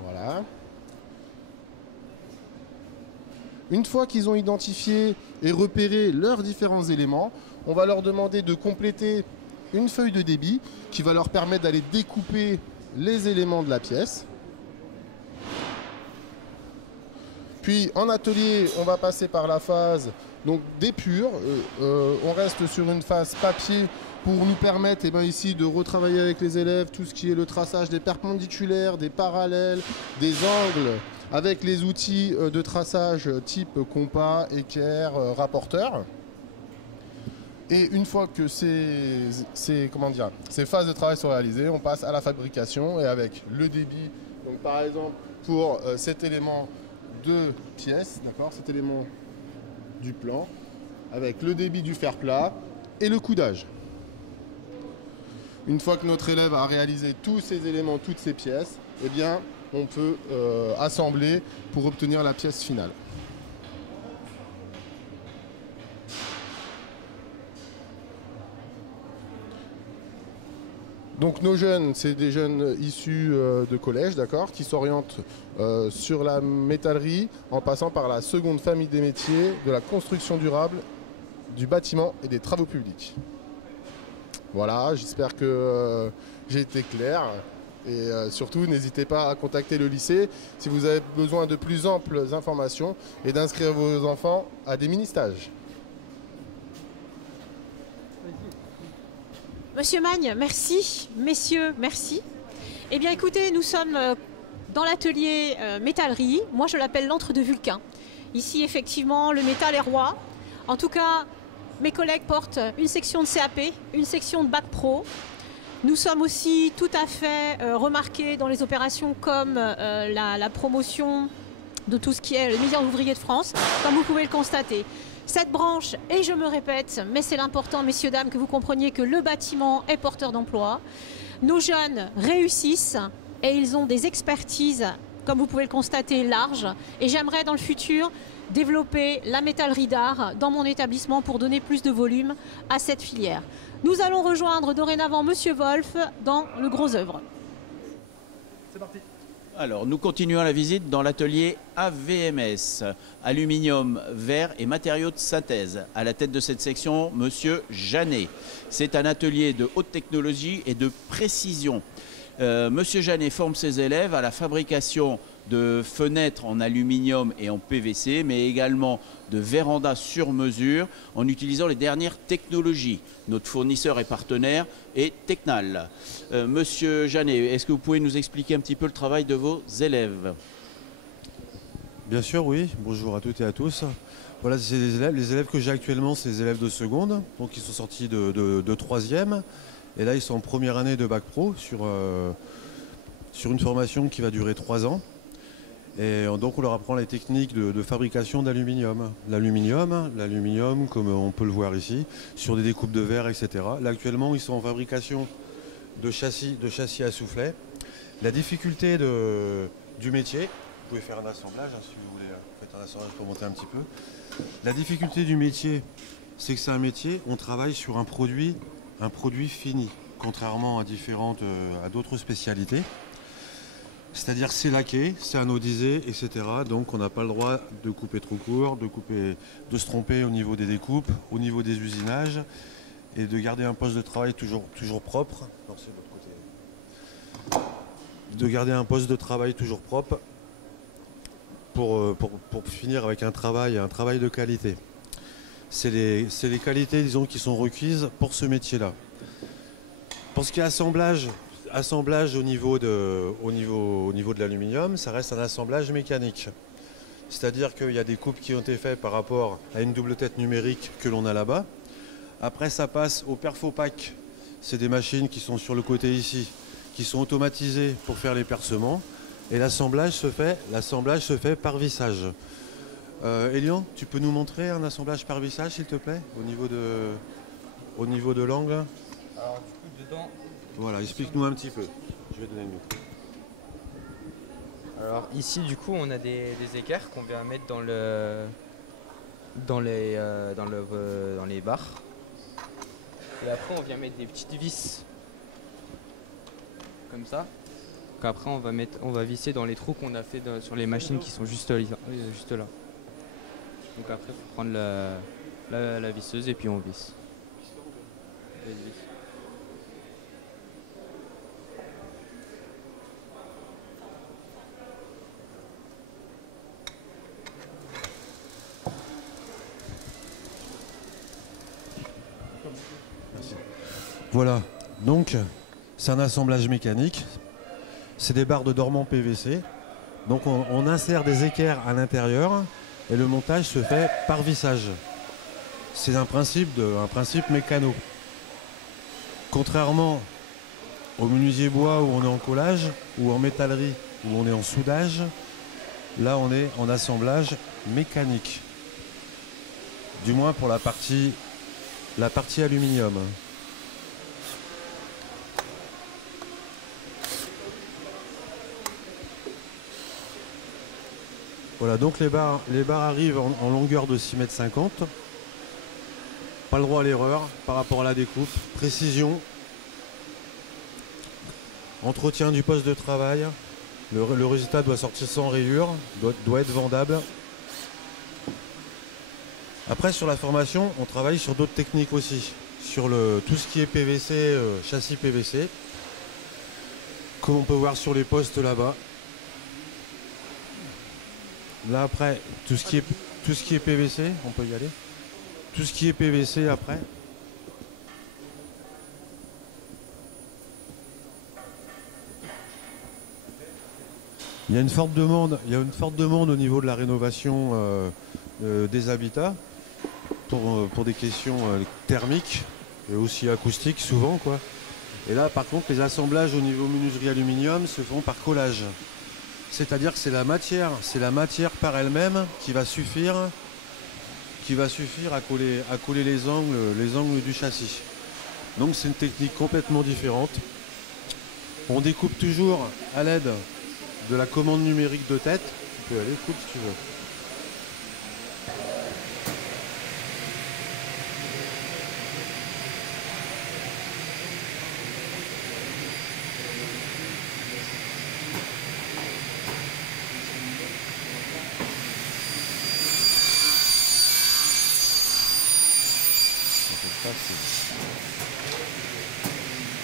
Voilà. Une fois qu'ils ont identifié et repéré leurs différents éléments, on va leur demander de compléter une feuille de débit qui va leur permettre d'aller découper les éléments de la pièce. Puis en atelier, on va passer par la phase d'épure. On reste sur une phase papier pour nous permettre ici de retravailler avec les élèves tout ce qui est le traçage des perpendiculaires, des parallèles, des angles, avec les outils de traçage type compas, équerre, rapporteur. Et une fois que ces phases de travail sont réalisées, on passe à la fabrication et avec le débit. Donc par exemple pour cet élément de pièce, cet élément du plan, avec le débit du fer plat et le coudage. Une fois que notre élève a réalisé tous ces éléments, toutes ces pièces, eh bien, on peut assembler pour obtenir la pièce finale. Donc nos jeunes, c'est des jeunes issus de collège, qui s'orientent sur la métallerie en passant par la seconde famille des métiers de la construction durable, du bâtiment et des travaux publics. Voilà, j'espère que j'ai été clair. Et surtout, n'hésitez pas à contacter le lycée si vous avez besoin de plus amples informations et d'inscrire vos enfants à des mini-stages. Monsieur Magne, merci. Messieurs, merci. Eh bien, écoutez, nous sommes dans l'atelier métallerie. Moi, je l'appelle l'antre de Vulcain. Ici, effectivement, le métal est roi. En tout cas, mes collègues portent une section de CAP, une section de Bac Pro. Nous sommes aussi tout à fait remarqués dans les opérations comme la promotion de tout ce qui est le meilleur ouvrier de France, comme vous pouvez le constater. Cette branche, et je me répète, mais c'est l'important, messieurs, dames, que vous compreniez que le bâtiment est porteur d'emploi. Nos jeunes réussissent et ils ont des expertises, comme vous pouvez le constater, larges. Et j'aimerais dans le futur développer la métallerie d'art dans mon établissement pour donner plus de volume à cette filière. Nous allons rejoindre dorénavant Monsieur Wolf dans le gros œuvre. C'est parti. Alors, nous continuons la visite dans l'atelier AVMS, aluminium, verre et matériaux de synthèse. À la tête de cette section, Monsieur Janet. C'est un atelier de haute technologie et de précision. Monsieur Janet forme ses élèves à la fabrication de fenêtres en aluminium et en PVC, mais également de vérandas sur mesure en utilisant les dernières technologies. Notre fournisseur et partenaire est Tecnal. Monsieur Janet, est-ce que vous pouvez nous expliquer un petit peu le travail de vos élèves? Bien sûr, oui. Bonjour à toutes et à tous. Voilà, c'est les élèves que j'ai actuellement, c'est les élèves de seconde, donc ils sont sortis de troisième. Et là, ils sont en première année de bac pro sur une formation qui va durer 3 ans. Et donc on leur apprend les techniques de fabrication d'aluminium. L'aluminium, comme on peut le voir ici, sur des découpes de verre, etc. Là actuellement ils sont en fabrication de châssis à soufflet. La difficulté du métier, vous pouvez faire un assemblage si vous voulez, faites un assemblage pour monter un petit peu. La difficulté du métier, c'est que c'est un métier, on travaille sur un produit fini, contrairement à d'autres spécialités. C'est-à-dire c'est laqué, c'est anodisé, etc. Donc on n'a pas le droit de couper trop court, de se tromper au niveau des découpes, au niveau des usinages, et de garder un poste de travail toujours propre. Non, c'est de l'autre côté. De garder un poste de travail toujours propre pour finir avec un travail de qualité. C'est les qualités, disons, qui sont requises pour ce métier-là. Pour ce qui est assemblage au niveau de l'aluminium, ça reste un assemblage mécanique. C'est-à-dire qu'il y a des coupes qui ont été faites par rapport à une double tête numérique que l'on a là-bas. Après, ça passe au perfopack. C'est des machines qui sont sur le côté ici, qui sont automatisées pour faire les percements. Et l'assemblage se fait par vissage. Elian, tu peux nous montrer un assemblage par vissage, s'il te plaît, au niveau de l'angle? Alors du coup, dedans... Voilà, explique-nous un petit peu. Je vais donner le micro. Alors ici, du coup, on a des équerres qu'on vient mettre dans les barres. Et après, on vient mettre des petites vis comme ça. Donc après, on va visser dans les trous qu'on a fait sur les machines qui sont juste là. Donc après, il faut prendre la visseuse et puis on visse. Voilà, donc c'est un assemblage mécanique, c'est des barres de dormant PVC, donc on insère des équerres à l'intérieur et le montage se fait par vissage. C'est un principe mécano. Contrairement au menuisier bois où on est en collage, ou en métallerie où on est en soudage, là on est en assemblage mécanique. Du moins pour la partie aluminium. Voilà, donc les barres arrivent en longueur de 6,50 m. Pas le droit à l'erreur par rapport à la découpe. Précision. Entretien du poste de travail. Le résultat doit sortir sans rayures, doit être vendable. Après, sur la formation, on travaille sur d'autres techniques aussi. Sur tout ce qui est PVC, châssis PVC. Comme on peut voir sur les postes là-bas. Là après, tout ce qui est PVC, on peut y aller. Tout ce qui est PVC après. Il y a une forte demande au niveau de la rénovation des habitats pour des questions thermiques et aussi acoustiques souvent, quoi. Et là par contre les assemblages au niveau menuiserie aluminium se font par collage. C'est-à-dire que c'est la matière par elle-même qui va suffire à coller les angles du châssis. Donc c'est une technique complètement différente. On découpe toujours à l'aide de la commande numérique de tête. Tu peux aller, coupe si tu veux.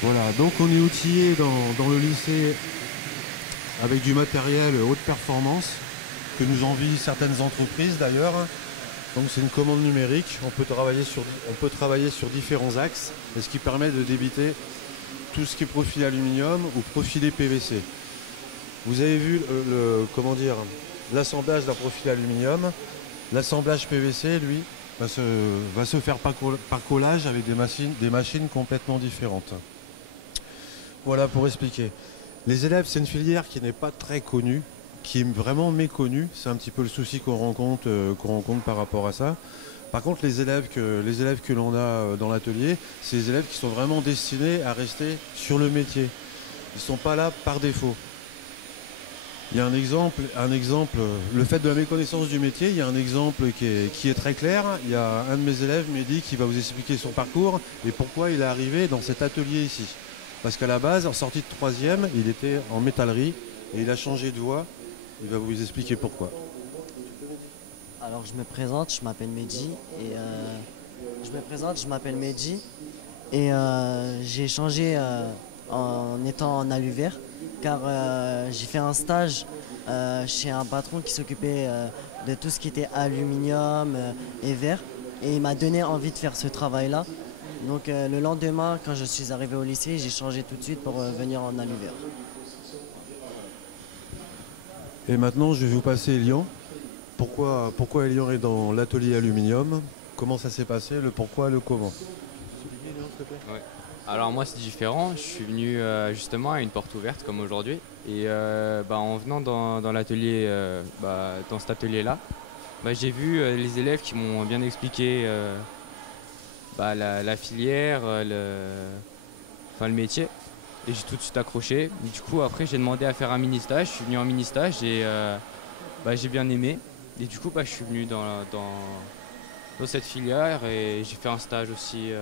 Voilà, donc on est outillé dans le lycée avec du matériel haute performance que nous envient certaines entreprises d'ailleurs. Donc c'est une commande numérique, on peut travailler sur différents axes, et ce qui permet de débiter tout ce qui est profilé aluminium ou profilé PVC. Vous avez vu l'assemblage d'un profil aluminium. L'assemblage PVC, lui, va se faire par collage avec des machines complètement différentes. Voilà pour expliquer. Les élèves, c'est une filière qui n'est pas très connue, qui est vraiment méconnue. C'est un petit peu le souci qu'on rencontre par rapport à ça. Par contre, les élèves que l'on a dans l'atelier, c'est des élèves qui sont vraiment destinés à rester sur le métier. Ils ne sont pas là par défaut. Il y a un exemple, le fait de la méconnaissance du métier, il y a un exemple qui est très clair. Il y a un de mes élèves, Mehdi, qui va vous expliquer son parcours et pourquoi il est arrivé dans cet atelier ici. Parce qu'à la base, en sortie de 3e, il était en métallerie et il a changé de voie. Il va vous expliquer pourquoi. Alors je me présente, je m'appelle Mehdi et j'ai changé en étant en alu vert car j'ai fait un stage chez un patron qui s'occupait de tout ce qui était aluminium et verre et il m'a donné envie de faire ce travail-là. Donc le lendemain, quand je suis arrivé au lycée, j'ai changé tout de suite pour venir en alu vert. Et maintenant, je vais vous passer Elian. Pourquoi Elian est dans l'atelier aluminium? Comment ça s'est passé? Le pourquoi, le comment? Ouais. Alors moi c'est différent, je suis venu justement à une porte ouverte comme aujourd'hui et en venant dans l'atelier, dans cet atelier-là, j'ai vu les élèves qui m'ont bien expliqué la filière, le métier et j'ai tout de suite accroché. Du coup après j'ai demandé à faire un mini-stage, je suis venu en mini-stage et j'ai bien aimé et du coup je suis venu dans cette filière et j'ai fait un stage aussi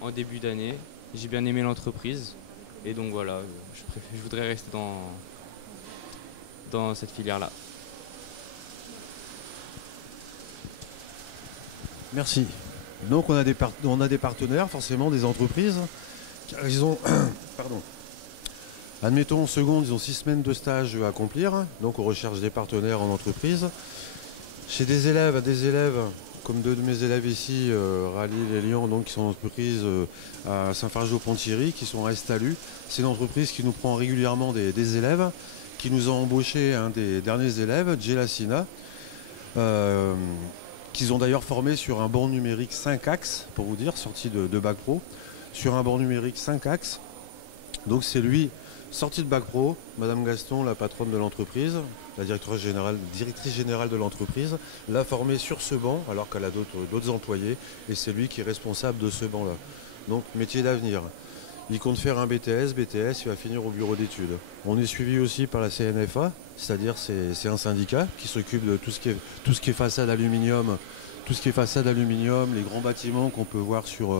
en début d'année. J'ai bien aimé l'entreprise et donc voilà, je voudrais rester dans cette filière-là. Merci. Donc on a des partenaires, forcément des entreprises. Ils ont, admettons en seconde, ils ont 6 semaines de stage à accomplir. Donc on recherche des partenaires en entreprise. Chez des élèves, comme deux de mes élèves ici, Ralil et Lyon, donc, qui sont en entreprise à Saint-Fargeau-Pont-Thierry, qui sont à Estalu. C'est une entreprise qui nous prend régulièrement des élèves, qui nous a embauché un des derniers élèves, Gelassina, qu'ils ont d'ailleurs formé sur un banc numérique 5 axes, pour vous dire, sorti de Bac Pro, sur un banc numérique 5 axes. Donc c'est lui, sorti de Bac Pro, Madame Gaston, la patronne de l'entreprise, la directrice générale de l'entreprise, l'a formé sur ce banc alors qu'elle a d'autres employés et c'est lui qui est responsable de ce banc-là. Donc métier d'avenir. Il compte faire un BTS, il va finir au bureau d'études. On est suivi aussi par la CNFA, c'est-à-dire c'est un syndicat qui s'occupe de tout ce qui est façade aluminium, les grands bâtiments qu'on peut voir sur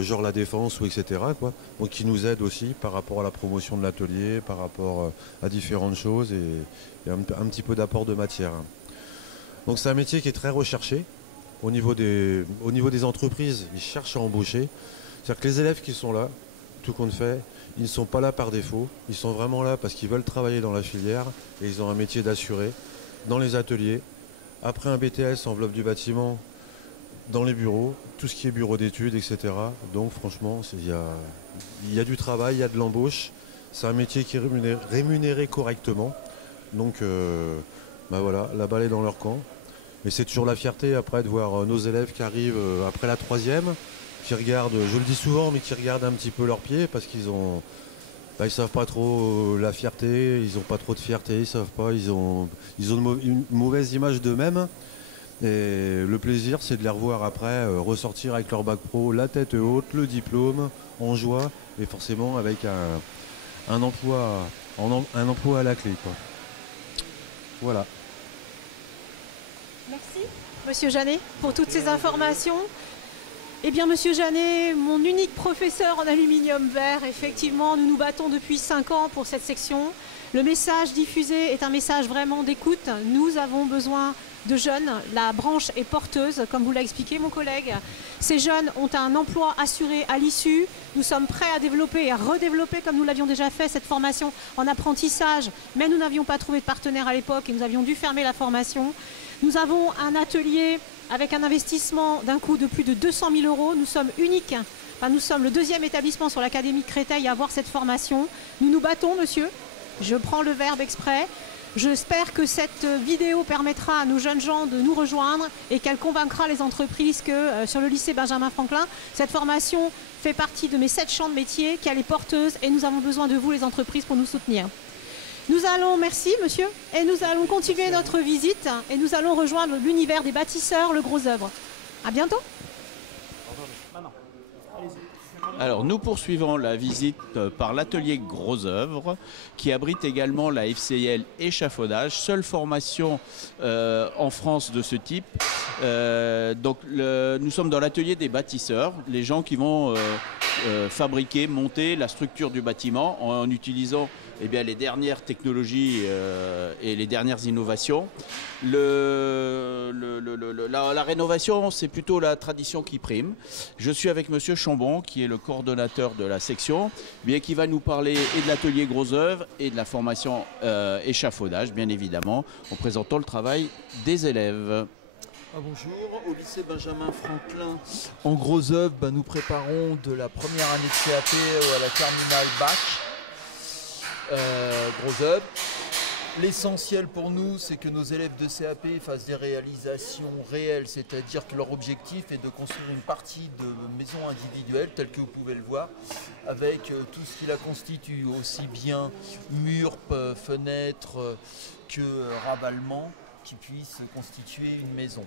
genre la Défense ou etc. quoi. Donc qui nous aide aussi par rapport à la promotion de l'atelier, par rapport à différentes choses et un petit peu d'apport de matière. Donc c'est un métier qui est très recherché. Au niveau des entreprises, ils cherchent à embaucher. C'est-à-dire que les élèves qui sont là, tout compte fait, ils ne sont pas là par défaut. Ils sont vraiment là parce qu'ils veulent travailler dans la filière et ils ont un métier d'assuré dans les ateliers. Après un BTS, enveloppe du bâtiment, dans les bureaux, tout ce qui est bureau d'études, etc. Donc franchement, il y a du travail, il y a de l'embauche. C'est un métier qui est rémunéré correctement. Donc voilà, la balle est dans leur camp. Mais c'est toujours la fierté après de voir nos élèves qui arrivent après la 3e, qui regardent, je le dis souvent, mais qui regardent un petit peu leurs pieds parce qu'ils savent pas trop la fierté, ils n'ont pas trop de fierté, ils savent pas, ils ont une mauvaise image d'eux-mêmes. Et le plaisir, c'est de les revoir après ressortir avec leur bac pro, la tête haute, le diplôme, en joie, et forcément avec un emploi à la clé, quoi. Voilà. Merci, Monsieur Janet, pour toutes ces informations. Eh bien, Monsieur Janet, mon unique professeur en aluminium vert, effectivement, nous nous battons depuis 5 ans pour cette section. Le message diffusé est un message vraiment d'écoute. Nous avons besoin de jeunes. La branche est porteuse, comme vous l'a expliqué mon collègue. Ces jeunes ont un emploi assuré à l'issue. Nous sommes prêts à développer et à redévelopper, comme nous l'avions déjà fait, cette formation en apprentissage. Mais nous n'avions pas trouvé de partenaire à l'époque et nous avions dû fermer la formation. Nous avons un atelier avec un investissement d'un coût de plus de 200 000 €. Nous sommes uniques. Enfin, nous sommes le deuxième établissement sur l'Académie de Créteil à avoir cette formation. Nous nous battons, monsieur. Je prends le verbe exprès. J'espère que cette vidéo permettra à nos jeunes gens de nous rejoindre et qu'elle convaincra les entreprises que sur le lycée Benjamin Franklin, cette formation fait partie de mes 7 champs de métier, qu'elle est porteuse et nous avons besoin de vous, les entreprises, pour nous soutenir. Nous allons, merci monsieur, et nous allons continuer notre visite et nous allons rejoindre l'univers des bâtisseurs, le gros œuvre. À bientôt. Alors nous poursuivons la visite par l'atelier Gros Œuvres qui abrite également la FCIL échafaudage, seule formation en France de ce type. Nous sommes dans l'atelier des bâtisseurs, les gens qui vont fabriquer, monter la structure du bâtiment en utilisant les dernières technologies et les dernières innovations. La rénovation, c'est plutôt la tradition qui prime. Je suis avec monsieur Chambon, qui est le coordonnateur de la section, qui va nous parler et de l'atelier Gros Œuvres et de la formation échafaudage, bien évidemment, en présentant le travail des élèves. Bonjour, au lycée Benjamin Franklin, en Gros Œuvres, nous préparons de la première année de CAP à la terminale bac. Gros Œuvres. L'essentiel pour nous, c'est que nos élèves de CAP fassent des réalisations réelles, c'est-à-dire que leur objectif est de construire une partie de maison individuelle, telle que vous pouvez le voir, avec tout ce qui la constitue, aussi bien murs, fenêtres que ravalements, qui puissent constituer une maison.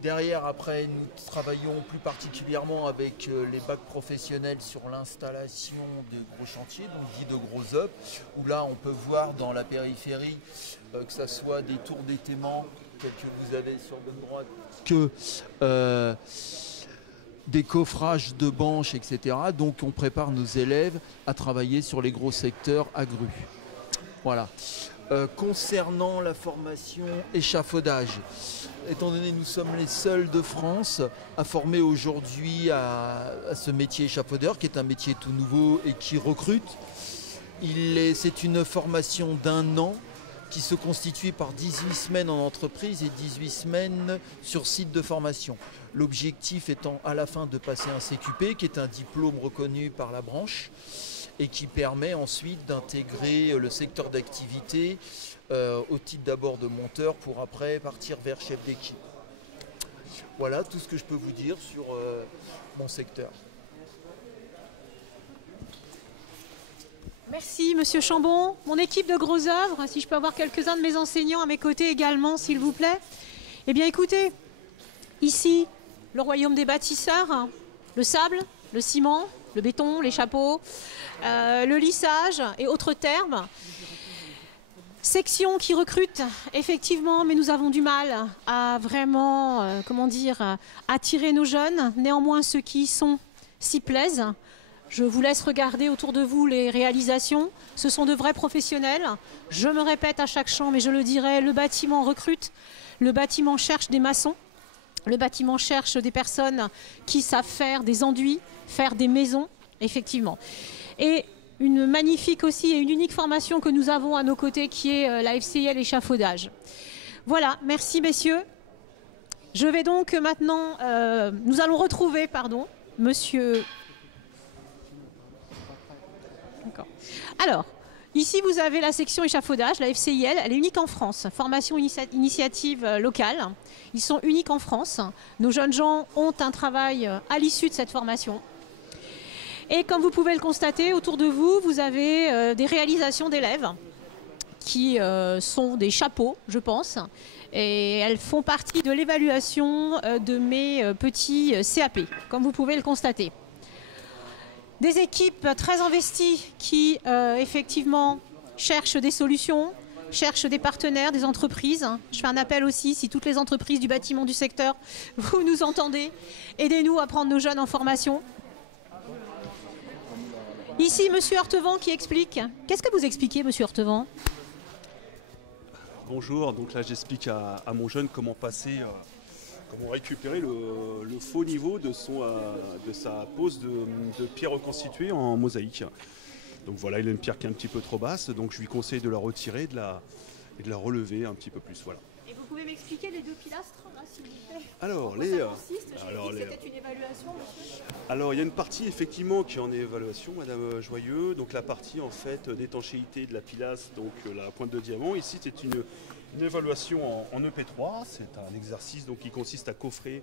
Derrière, après, nous travaillons plus particulièrement avec les bacs professionnels sur l'installation de gros chantiers, donc dit de gros œuvres, où là, on peut voir dans la périphérie, que ce soit des tours d'étaiement, tels que vous avez sur votre droite, que des coffrages de banches, etc. Donc, on prépare nos élèves à travailler sur les gros secteurs agrus. Voilà. Concernant la formation échafaudage, étant donné que nous sommes les seuls de France à former aujourd'hui à ce métier échafaudeur, qui est un métier tout nouveau et qui recrute, c'est une formation d'1 an qui se constitue par 18 semaines en entreprise et 18 semaines sur site de formation. L'objectif étant à la fin de passer un CQP, qui est un diplôme reconnu par la branche, et qui permet ensuite d'intégrer le secteur d'activité au titre d'abord de monteur pour après partir vers chef d'équipe. Voilà tout ce que je peux vous dire sur mon secteur. Merci monsieur Chambon. Mon équipe de Gros Œuvres, si je peux avoir quelques-uns de mes enseignants à mes côtés également, s'il vous plaît. Eh bien écoutez, ici, le royaume des bâtisseurs, le sable, le ciment, le béton, les chapeaux, le lissage et autres termes. Section qui recrute, effectivement, mais nous avons du mal à vraiment, attirer nos jeunes. Néanmoins, ceux qui y sont s'y plaisent. Je vous laisse regarder autour de vous les réalisations. Ce sont de vrais professionnels. Je me répète à chaque champ, mais je le dirai, le bâtiment recrute. Le bâtiment cherche des maçons. Le bâtiment cherche des personnes qui savent faire des enduits, faire des maisons, effectivement. Et une magnifique aussi et une unique formation que nous avons à nos côtés qui est la FCIL échafaudage. Voilà, merci messieurs. Je vais donc maintenant, nous allons retrouver, monsieur... D'accord. Alors, ici vous avez la section échafaudage, la FCIL, elle est unique en France. Formation initiative locale, ils sont uniques en France. Nos jeunes gens ont un travail à l'issue de cette formation. Et comme vous pouvez le constater, autour de vous, vous avez des réalisations d'élèves qui sont des chapeaux, je pense. Et elles font partie de l'évaluation de mes petits CAP, comme vous pouvez le constater. Des équipes très investies qui, effectivement, cherchent des solutions, cherchent des partenaires, des entreprises. Je fais un appel aussi, si toutes les entreprises du bâtiment du secteur, vous nous entendez, aidez-nous à prendre nos jeunes en formation. Ici, monsieur Hortevent qui explique. Qu'est-ce que vous expliquez, monsieur Hortevent? Bonjour, donc là j'explique à mon jeune comment passer, comment récupérer le faux niveau de sa pose de pierre reconstituée en mosaïque. Donc voilà, il a une pierre qui est un petit peu trop basse, donc je lui conseille de la retirer et de la relever un petit peu plus. Voilà. Et vous pouvez m'expliquer les deux pilastres, là, s'il vous plaît? Alors, C'était une évaluation, monsieur? Alors, il y a une partie effectivement qui est en évaluation, Madame Joyeux. Donc la partie en fait d'étanchéité de la pilastre, donc la pointe de diamant. Ici, c'est une évaluation en EP3. C'est un exercice donc qui consiste à coffrer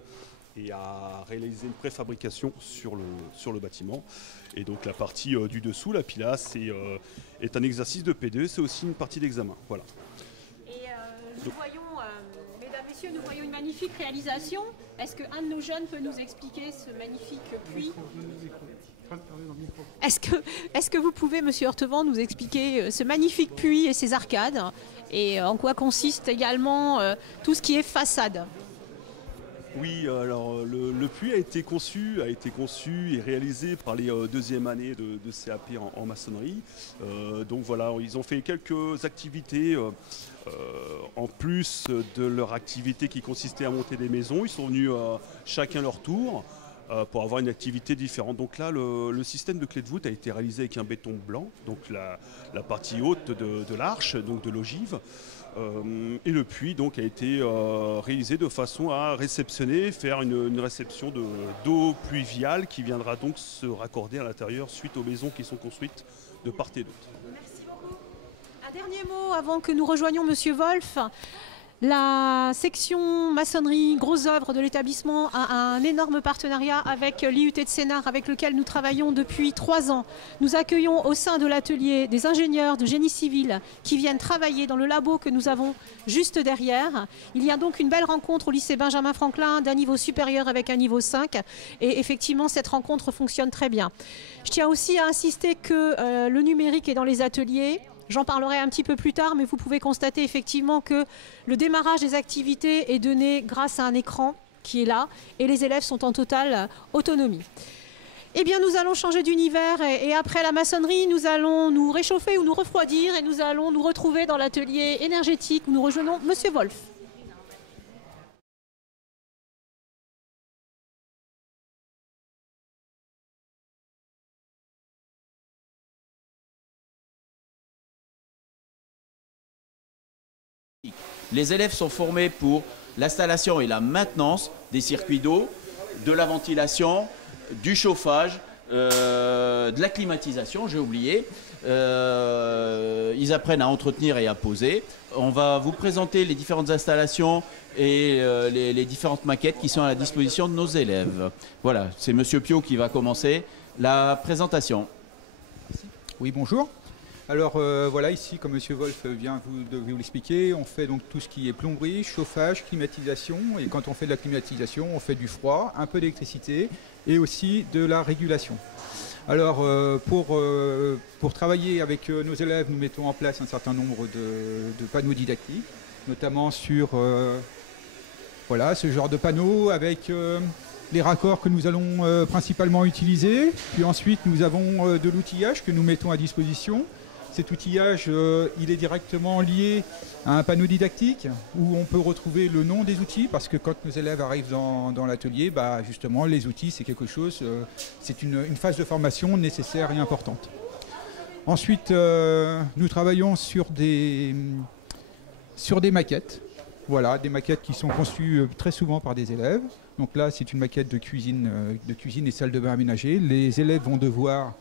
et à réaliser une préfabrication sur le bâtiment. Et donc la partie du dessous, la pilastre, est un exercice de P2. C'est aussi une partie d'examen. Voilà. Et nous voyons, mesdames, messieurs, nous voyons une magnifique réalisation. Est-ce qu'un de nos jeunes peut nous expliquer ce magnifique puits? Est-ce que vous pouvez, monsieur Hortevent, nous expliquer ce magnifique puits et ses arcades et en quoi consiste également tout ce qui est façade? Oui, alors le puits a été conçu et réalisé par les deuxièmes années de CAP en maçonnerie. Donc voilà, ils ont fait quelques activités en plus de leur activité qui consistait à monter des maisons. Ils sont venus chacun leur tour pour avoir une activité différente. Donc là, le système de clé de voûte a été réalisé avec un béton blanc, donc la partie haute de l'arche, donc de l'ogive. Et le puits donc a été réalisé de façon à réceptionner, faire une réception d'eau pluviale qui viendra donc se raccorder à l'intérieur suite aux maisons qui sont construites de part et d'autre. Merci beaucoup. Un dernier mot avant que nous rejoignions monsieur Wolf. La section maçonnerie, grosses œuvres de l'établissement a un énorme partenariat avec l'IUT de Sénart avec lequel nous travaillons depuis 3 ans. Nous accueillons au sein de l'atelier des ingénieurs de génie civil qui viennent travailler dans le labo que nous avons juste derrière. Il y a donc une belle rencontre au lycée Benjamin Franklin d'un niveau supérieur avec un niveau 5 et effectivement cette rencontre fonctionne très bien. Je tiens aussi à insister que le numérique est dans les ateliers. J'en parlerai un petit peu plus tard, mais vous pouvez constater effectivement que le démarrage des activités est donné grâce à un écran qui est là et les élèves sont en totale autonomie. Eh bien, nous allons changer d'univers et après la maçonnerie, nous allons nous réchauffer ou nous refroidir et nous allons nous retrouver dans l'atelier énergétique où nous rejoignons monsieur Wolf. Les élèves sont formés pour l'installation et la maintenance des circuits d'eau, de la ventilation, du chauffage, de la climatisation, j'ai oublié. Ils apprennent à entretenir et à poser. On va vous présenter les différentes installations et les différentes maquettes qui sont à la disposition de nos élèves. Voilà, c'est monsieur Pio qui va commencer la présentation. Oui, bonjour. Alors voilà, ici, comme monsieur Wolf vient de vous l'expliquer, on fait donc tout ce qui est plomberie, chauffage, climatisation. Et quand on fait de la climatisation, on fait du froid, un peu d'électricité et aussi de la régulation. Alors pour travailler avec nos élèves, nous mettons en place un certain nombre de panneaux didactiques, notamment sur voilà, ce genre de panneaux avec les raccords que nous allons principalement utiliser. Puis ensuite, nous avons de l'outillage que nous mettons à disposition. Cet outillage, il est directement lié à un panneau didactique où on peut retrouver le nom des outils parce que quand nos élèves arrivent dans l'atelier, bah, justement, les outils, c'est quelque chose, c'est une phase de formation nécessaire et importante. Ensuite, nous travaillons sur des maquettes. Voilà, des maquettes qui sont conçues très souvent par des élèves. Donc là, c'est une maquette de cuisine et salle de bain aménagée. Les élèves vont devoir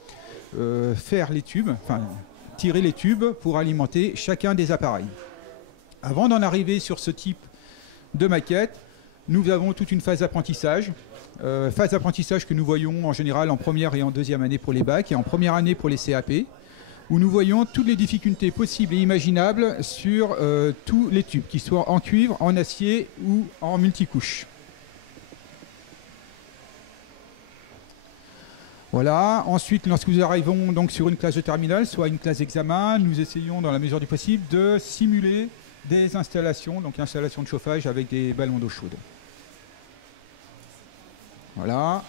faire les tubes, enfin tirer les tubes pour alimenter chacun des appareils. Avant d'en arriver sur ce type de maquette, nous avons toute une phase d'apprentissage. Phase d'apprentissage que nous voyons en général en première et en deuxième année pour les bacs et en première année pour les CAP, où nous voyons toutes les difficultés possibles et imaginables sur tous les tubes, qu'ils soient en cuivre, en acier ou en multicouche. Voilà. Ensuite, lorsque nous arrivons donc sur une classe de terminale, soit une classe d'examen, nous essayons dans la mesure du possible de simuler des installations, donc installation de chauffage avec des ballons d'eau chaude. Voilà.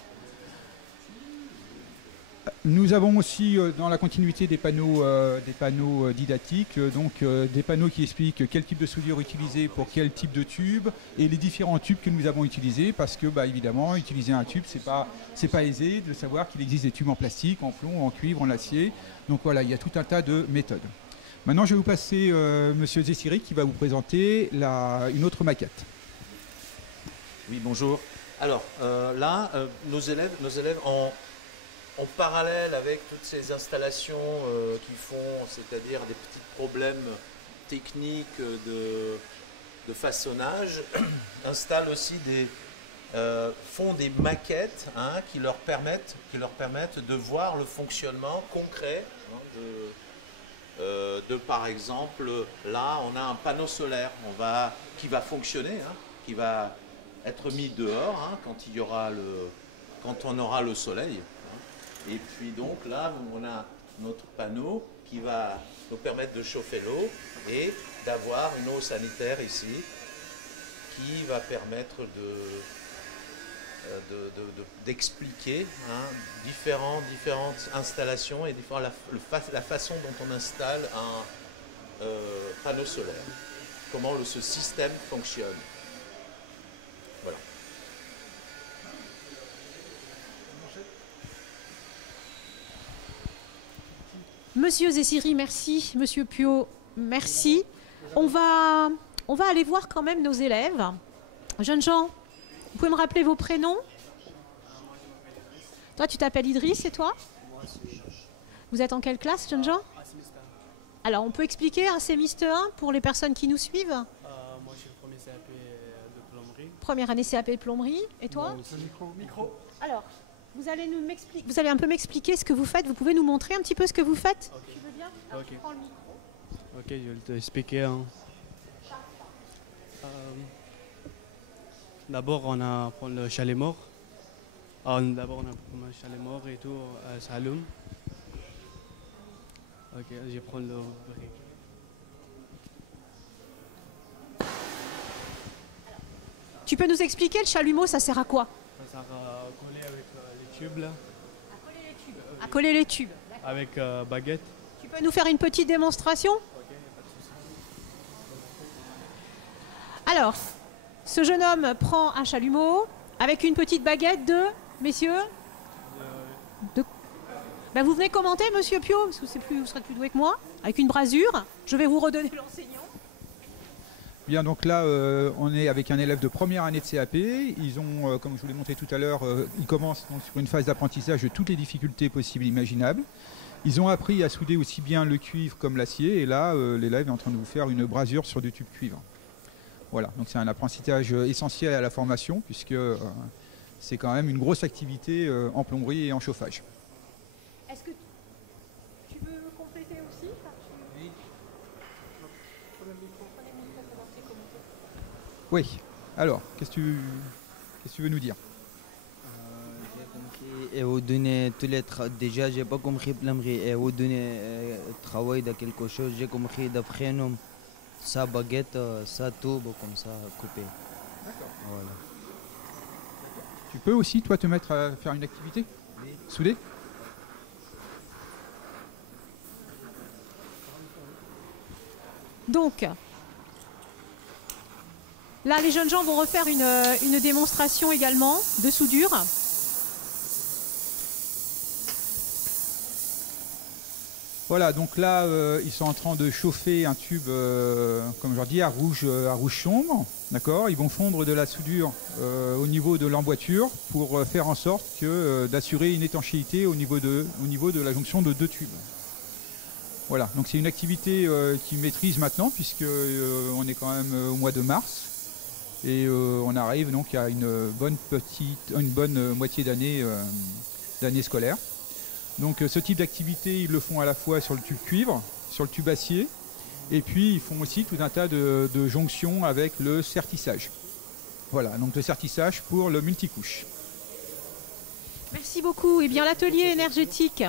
Nous avons aussi dans la continuité des panneaux didactiques, des panneaux qui expliquent quel type de soudure utiliser pour quel type de tube et les différents tubes que nous avons utilisés parce que évidemment utiliser un tube c'est pas aisé de savoir qu'il existe des tubes en plastique, en plomb, en cuivre, en acier. Donc voilà, il y a tout un tas de méthodes. Maintenant je vais vous passer Monsieur Zessiri qui va vous présenter une autre maquette. Oui, bonjour. Alors là, nos élèves en parallèle avec toutes ces installations qu'ils font, c'est-à-dire des petits problèmes techniques de façonnage, installent aussi font des maquettes qui leur permettent de voir le fonctionnement concret de par exemple, là on a un panneau solaire qui va fonctionner, qui va être mis dehors quand on aura le soleil. Et puis donc là, on a notre panneau qui va nous permettre de chauffer l'eau et d'avoir une eau sanitaire ici qui va permettre d'expliquer différentes installations et la façon dont on installe un panneau solaire, comment ce système fonctionne. Voilà. Monsieur Zessiri, merci. Monsieur Puot, merci. On va aller voir quand même nos élèves. Jeunes gens, vous pouvez me rappeler vos prénoms? Toi, tu t'appelles Idriss et toi? Vous êtes en quelle classe, jeunes gens? Alors, on peut expliquer un sémestre 1 pour les personnes qui nous suivent? Moi, je suis le premier CAP de plomberie. Première année CAP de plomberie. Et toi? Micro. Alors, vous allez un peu m'expliquer ce que vous faites. Vous pouvez nous montrer un petit peu ce que vous faites? Okay. Tu veux bien? Alors, okay. tu prends le micro. Ok, je vais t'expliquer. D'abord, on a pris le chalet mort. D'abord, on a pris le chalet mort et tout, ça allume. Ok, je prends le brick. Tu peux nous expliquer le chalumeau, ça sert à quoi? Ça sert à coller avec les tubes là. À coller les tubes. Avec baguette. Tu peux nous faire une petite démonstration? Alors, ce jeune homme prend un chalumeau avec une petite baguette de, messieurs, Ben, vous venez commenter, monsieur Pio, parce que vous serez plus doué que moi, avec une brasure. Je vais vous redonner l'enseignant. Bien, donc là, on est avec un élève de première année de CAP. Ils ont, comme je vous l'ai montré tout à l'heure, ils commencent donc sur une phase d'apprentissage de toutes les difficultés possibles et imaginables. Ils ont appris à souder aussi bien le cuivre comme l'acier. Et là, l'élève est en train de vous faire une brasure sur du tube cuivre. Voilà, donc c'est un apprentissage essentiel à la formation, puisque c'est quand même une grosse activité en plomberie et en chauffage. Est-ce que tu veux compléter aussi? Oui. Oui. Alors, qu'est-ce que tu veux nous dire? J'ai compris et vous donner tous les déjà j'ai pas compris plomberie et vous donner travail de quelque chose. J'ai compris de prénom, ça baguette, ça tube comme ça coupé. D'accord. Voilà. Tu peux aussi toi te mettre à faire une activité? Oui. Souder? Donc, là, les jeunes gens vont refaire une démonstration également de soudure. Voilà, donc là, ils sont en train de chauffer un tube, comme je leur dis, à rouge sombre. D'accord. Ils vont fondre de la soudure au niveau de l'emboîture pour faire en sorte d'assurer une étanchéité au niveau de la jonction de deux tubes. Voilà, donc c'est une activité qu'ils maîtrisent maintenant puisque on est quand même au mois de mars et on arrive donc à une bonne moitié d'année scolaire. Donc ce type d'activité, ils le font à la fois sur le tube cuivre, sur le tube acier, et puis ils font aussi tout un tas de jonctions avec le sertissage. Voilà, donc le sertissage pour le multicouche. Merci beaucoup. Eh bien, l'atelier énergétique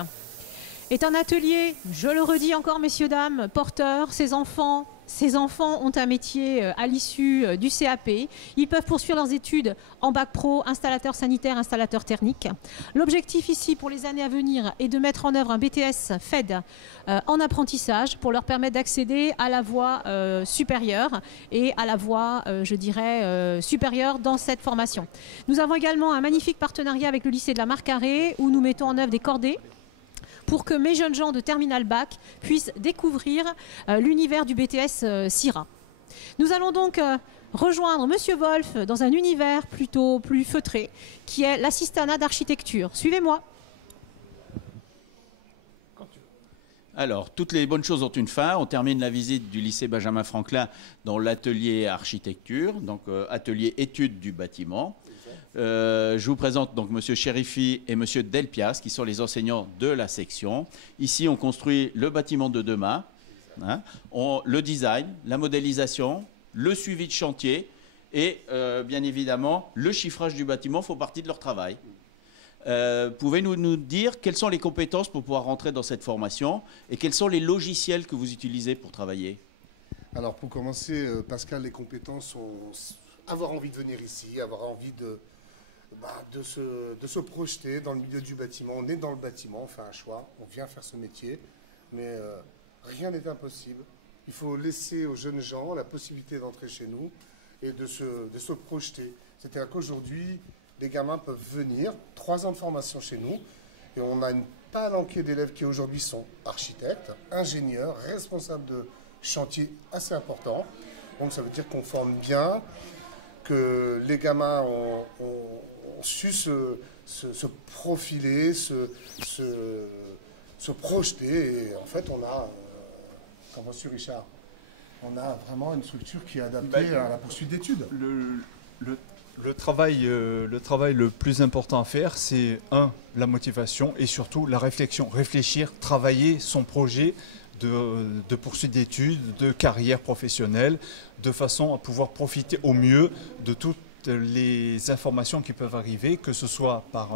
est un atelier, je le redis encore, messieurs, dames, porteur, ses enfants, Ces enfants ont un métier à l'issue du CAP. Ils peuvent poursuivre leurs études en bac pro, installateur sanitaire, installateur thermique. L'objectif ici pour les années à venir est de mettre en œuvre un BTS FED en apprentissage pour leur permettre d'accéder à la voie supérieure et à la voie, je dirais, supérieure dans cette formation. Nous avons également un magnifique partenariat avec le lycée de la Marcaré où nous mettons en œuvre des cordées pour que mes jeunes gens de Terminal Bac puissent découvrir l'univers du BTS CIRA. Nous allons donc rejoindre Monsieur Wolf dans un univers plutôt plus feutré, qui est l'assistanat d'architecture. Suivez-moi. Alors, toutes les bonnes choses ont une fin. On termine la visite du lycée Benjamin Franklin dans l'atelier architecture, donc atelier études du bâtiment. Je vous présente donc Monsieur Chérifi et Monsieur Delpias, qui sont les enseignants de la section. Ici, on construit le bâtiment de demain, hein, le design, la modélisation, le suivi de chantier et bien évidemment le chiffrage du bâtiment font partie de leur travail. Pouvez-vous nous dire quelles sont les compétences pour pouvoir rentrer dans cette formation et quels sont les logiciels que vous utilisez pour travailler? Alors pour commencer, Pascal, les compétences sont avoir envie de venir ici, avoir envie de se projeter dans le milieu du bâtiment. On est dans le bâtiment, on fait un choix, on vient faire ce métier, mais rien n'est impossible. Il faut laisser aux jeunes gens la possibilité d'entrer chez nous et de se projeter. C'est-à-dire qu'aujourd'hui, les gamins peuvent venir, 3 ans de formation chez nous, et on a une palanquée d'élèves qui aujourd'hui sont architectes, ingénieurs, responsables de chantiers assez importants. Donc ça veut dire qu'on forme bien, que les gamins ont su se profiler, se projeter. Et en fait, on a, comme monsieur Richard, on a vraiment une structure qui est adaptée à la poursuite d'études. Le travail le plus important à faire, c'est la motivation et surtout la réflexion. Réfléchir, travailler son projet de poursuite d'études, de carrière professionnelle, de façon à pouvoir profiter au mieux de toutes les informations qui peuvent arriver, que ce soit par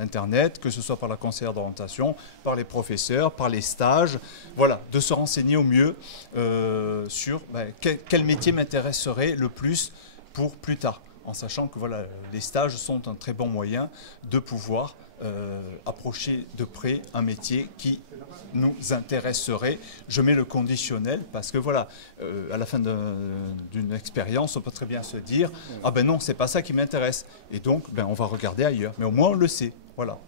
Internet, que ce soit par la conseillère d'orientation, par les professeurs, par les stages. Voilà, de se renseigner au mieux sur quel métier m'intéresserait le plus pour plus tard, en sachant que voilà, les stages sont un très bon moyen de pouvoir approcher de près un métier qui nous intéresserait. Je mets le conditionnel parce que voilà, à la fin d'une expérience, on peut très bien se dire « Ah ben non, c'est pas ça qui m'intéresse ». Et donc, on va regarder ailleurs. Mais au moins, on le sait. Voilà.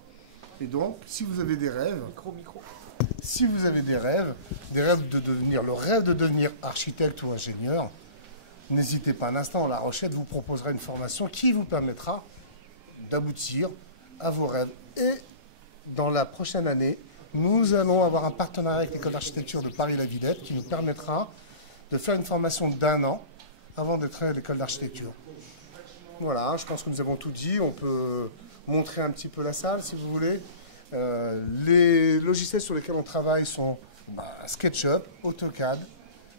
Et donc, si vous avez des rêves, si vous avez des rêves le rêve de devenir architecte ou ingénieur, n'hésitez pas un instant. La Rochette vous proposera une formation qui vous permettra d'aboutir à vos rêves. Et dans la prochaine année, nous allons avoir un partenariat avec l'école d'architecture de Paris-la-Villette qui nous permettra de faire une formation d'1 an avant d'être à l'école d'architecture. Voilà, je pense que nous avons tout dit. On peut montrer un petit peu la salle si vous voulez. Les logiciels sur lesquels on travaille sont SketchUp, AutoCAD,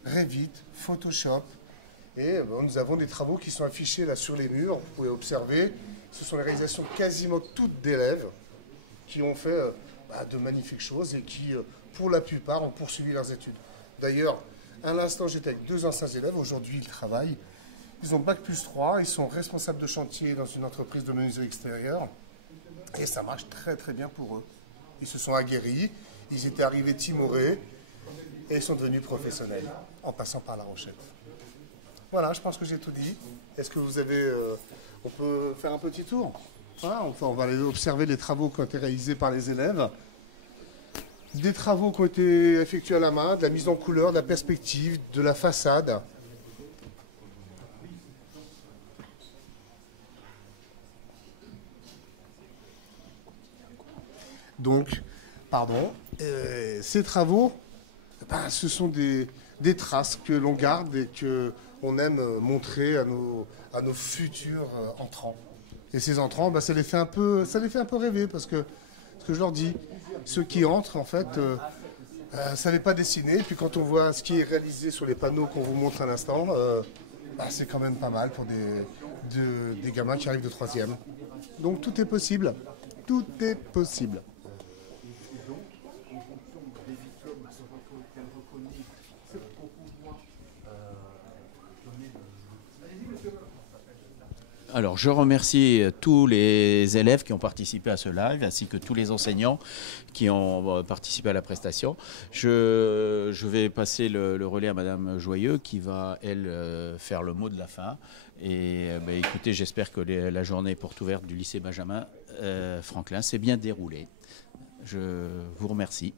Revit, Photoshop. Et nous avons des travaux qui sont affichés là sur les murs. Vous pouvez observer. Ce sont les réalisations quasiment toutes d'élèves qui ont fait de magnifiques choses et qui, pour la plupart, ont poursuivi leurs études. D'ailleurs, à l'instant, j'étais avec 2 anciens élèves. Aujourd'hui, ils travaillent. Ils ont Bac+3. Ils sont responsables de chantier dans une entreprise de menuiserie extérieure. Et ça marche très, très bien pour eux. Ils se sont aguerris. Ils étaient arrivés timorés. Et ils sont devenus professionnels en passant par La Rochette. Voilà, je pense que j'ai tout dit. Est-ce que vous avez... on peut faire un petit tour. Voilà, on va aller observer les travaux qui ont été réalisés par les élèves. Des travaux qui ont été effectués à la main, de la mise en couleur, de la perspective, de la façade. Donc, ces travaux, ce sont des traces que l'on garde et qu'on aime montrer à nos futurs entrants. Et ces entrants, ça les fait un peu rêver parce que ce que je leur dis, ceux qui entrent, en fait, ne savaient pas dessiner. Et puis quand on voit ce qui est réalisé sur les panneaux qu'on vous montre à l'instant, c'est quand même pas mal pour des gamins qui arrivent de 3e. Donc tout est possible. Tout est possible. Alors, je remercie tous les élèves qui ont participé à ce live, ainsi que tous les enseignants qui ont participé à la prestation. Je vais passer le relais à Madame Joyeux, qui va, elle, faire le mot de la fin. Et écoutez, j'espère que la journée porte ouverte du lycée Benjamin Franklin s'est bien déroulée. Je vous remercie.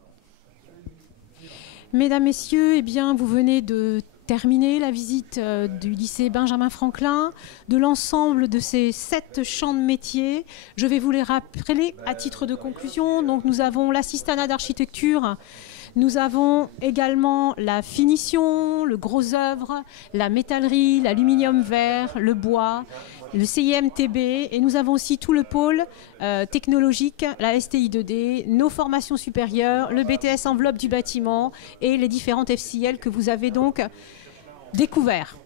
Mesdames, Messieurs, eh bien, vous venez de terminer la visite du lycée Benjamin Franklin, de l'ensemble de ces 7 champs de métiers. Je vais vous les rappeler à titre de conclusion. Donc, nous avons l'assistanat d'architecture, nous avons également la finition, le gros œuvre, la métallerie, l'aluminium vert, le bois, le CIMTB, et nous avons aussi tout le pôle technologique, la STI 2D, nos formations supérieures, le BTS enveloppe du bâtiment et les différentes FCL que vous avez donc découvert.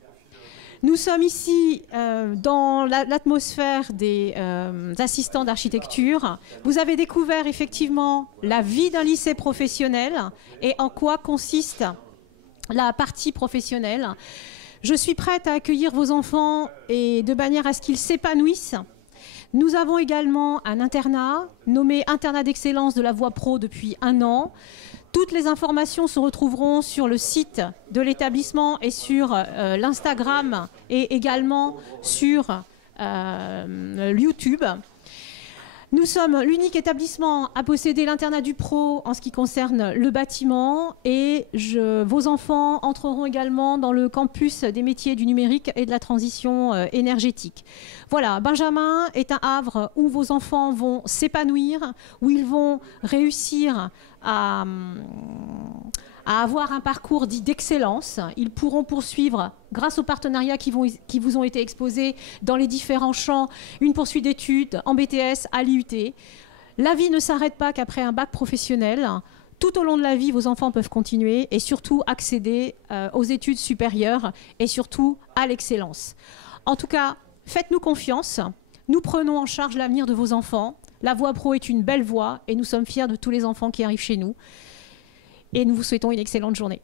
Nous sommes ici dans l'atmosphère des assistants d'architecture. Vous avez découvert effectivement la vie d'un lycée professionnel et en quoi consiste la partie professionnelle. Je suis prête à accueillir vos enfants et de manière à ce qu'ils s'épanouissent. Nous avons également un internat nommé Internat d'excellence de la voie pro depuis 1 an. Toutes les informations se retrouveront sur le site de l'établissement et sur l'Instagram et également sur YouTube. Nous sommes l'unique établissement à posséder l'internat du pro en ce qui concerne le bâtiment et vos enfants entreront également dans le campus des métiers du numérique et de la transition énergétique. Voilà, Benjamin est un havre où vos enfants vont s'épanouir, où ils vont réussir à avoir un parcours dit d'excellence. Ils pourront poursuivre, grâce aux partenariats qui vous ont été exposés dans les différents champs, une poursuite d'études en BTS à l'IUT. La vie ne s'arrête pas qu'après un bac professionnel. Tout au long de la vie, vos enfants peuvent continuer et surtout accéder aux études supérieures et surtout à l'excellence. En tout cas, faites-nous confiance. Nous prenons en charge l'avenir de vos enfants. La voie pro est une belle voie et nous sommes fiers de tous les enfants qui arrivent chez nous. Et nous vous souhaitons une excellente journée.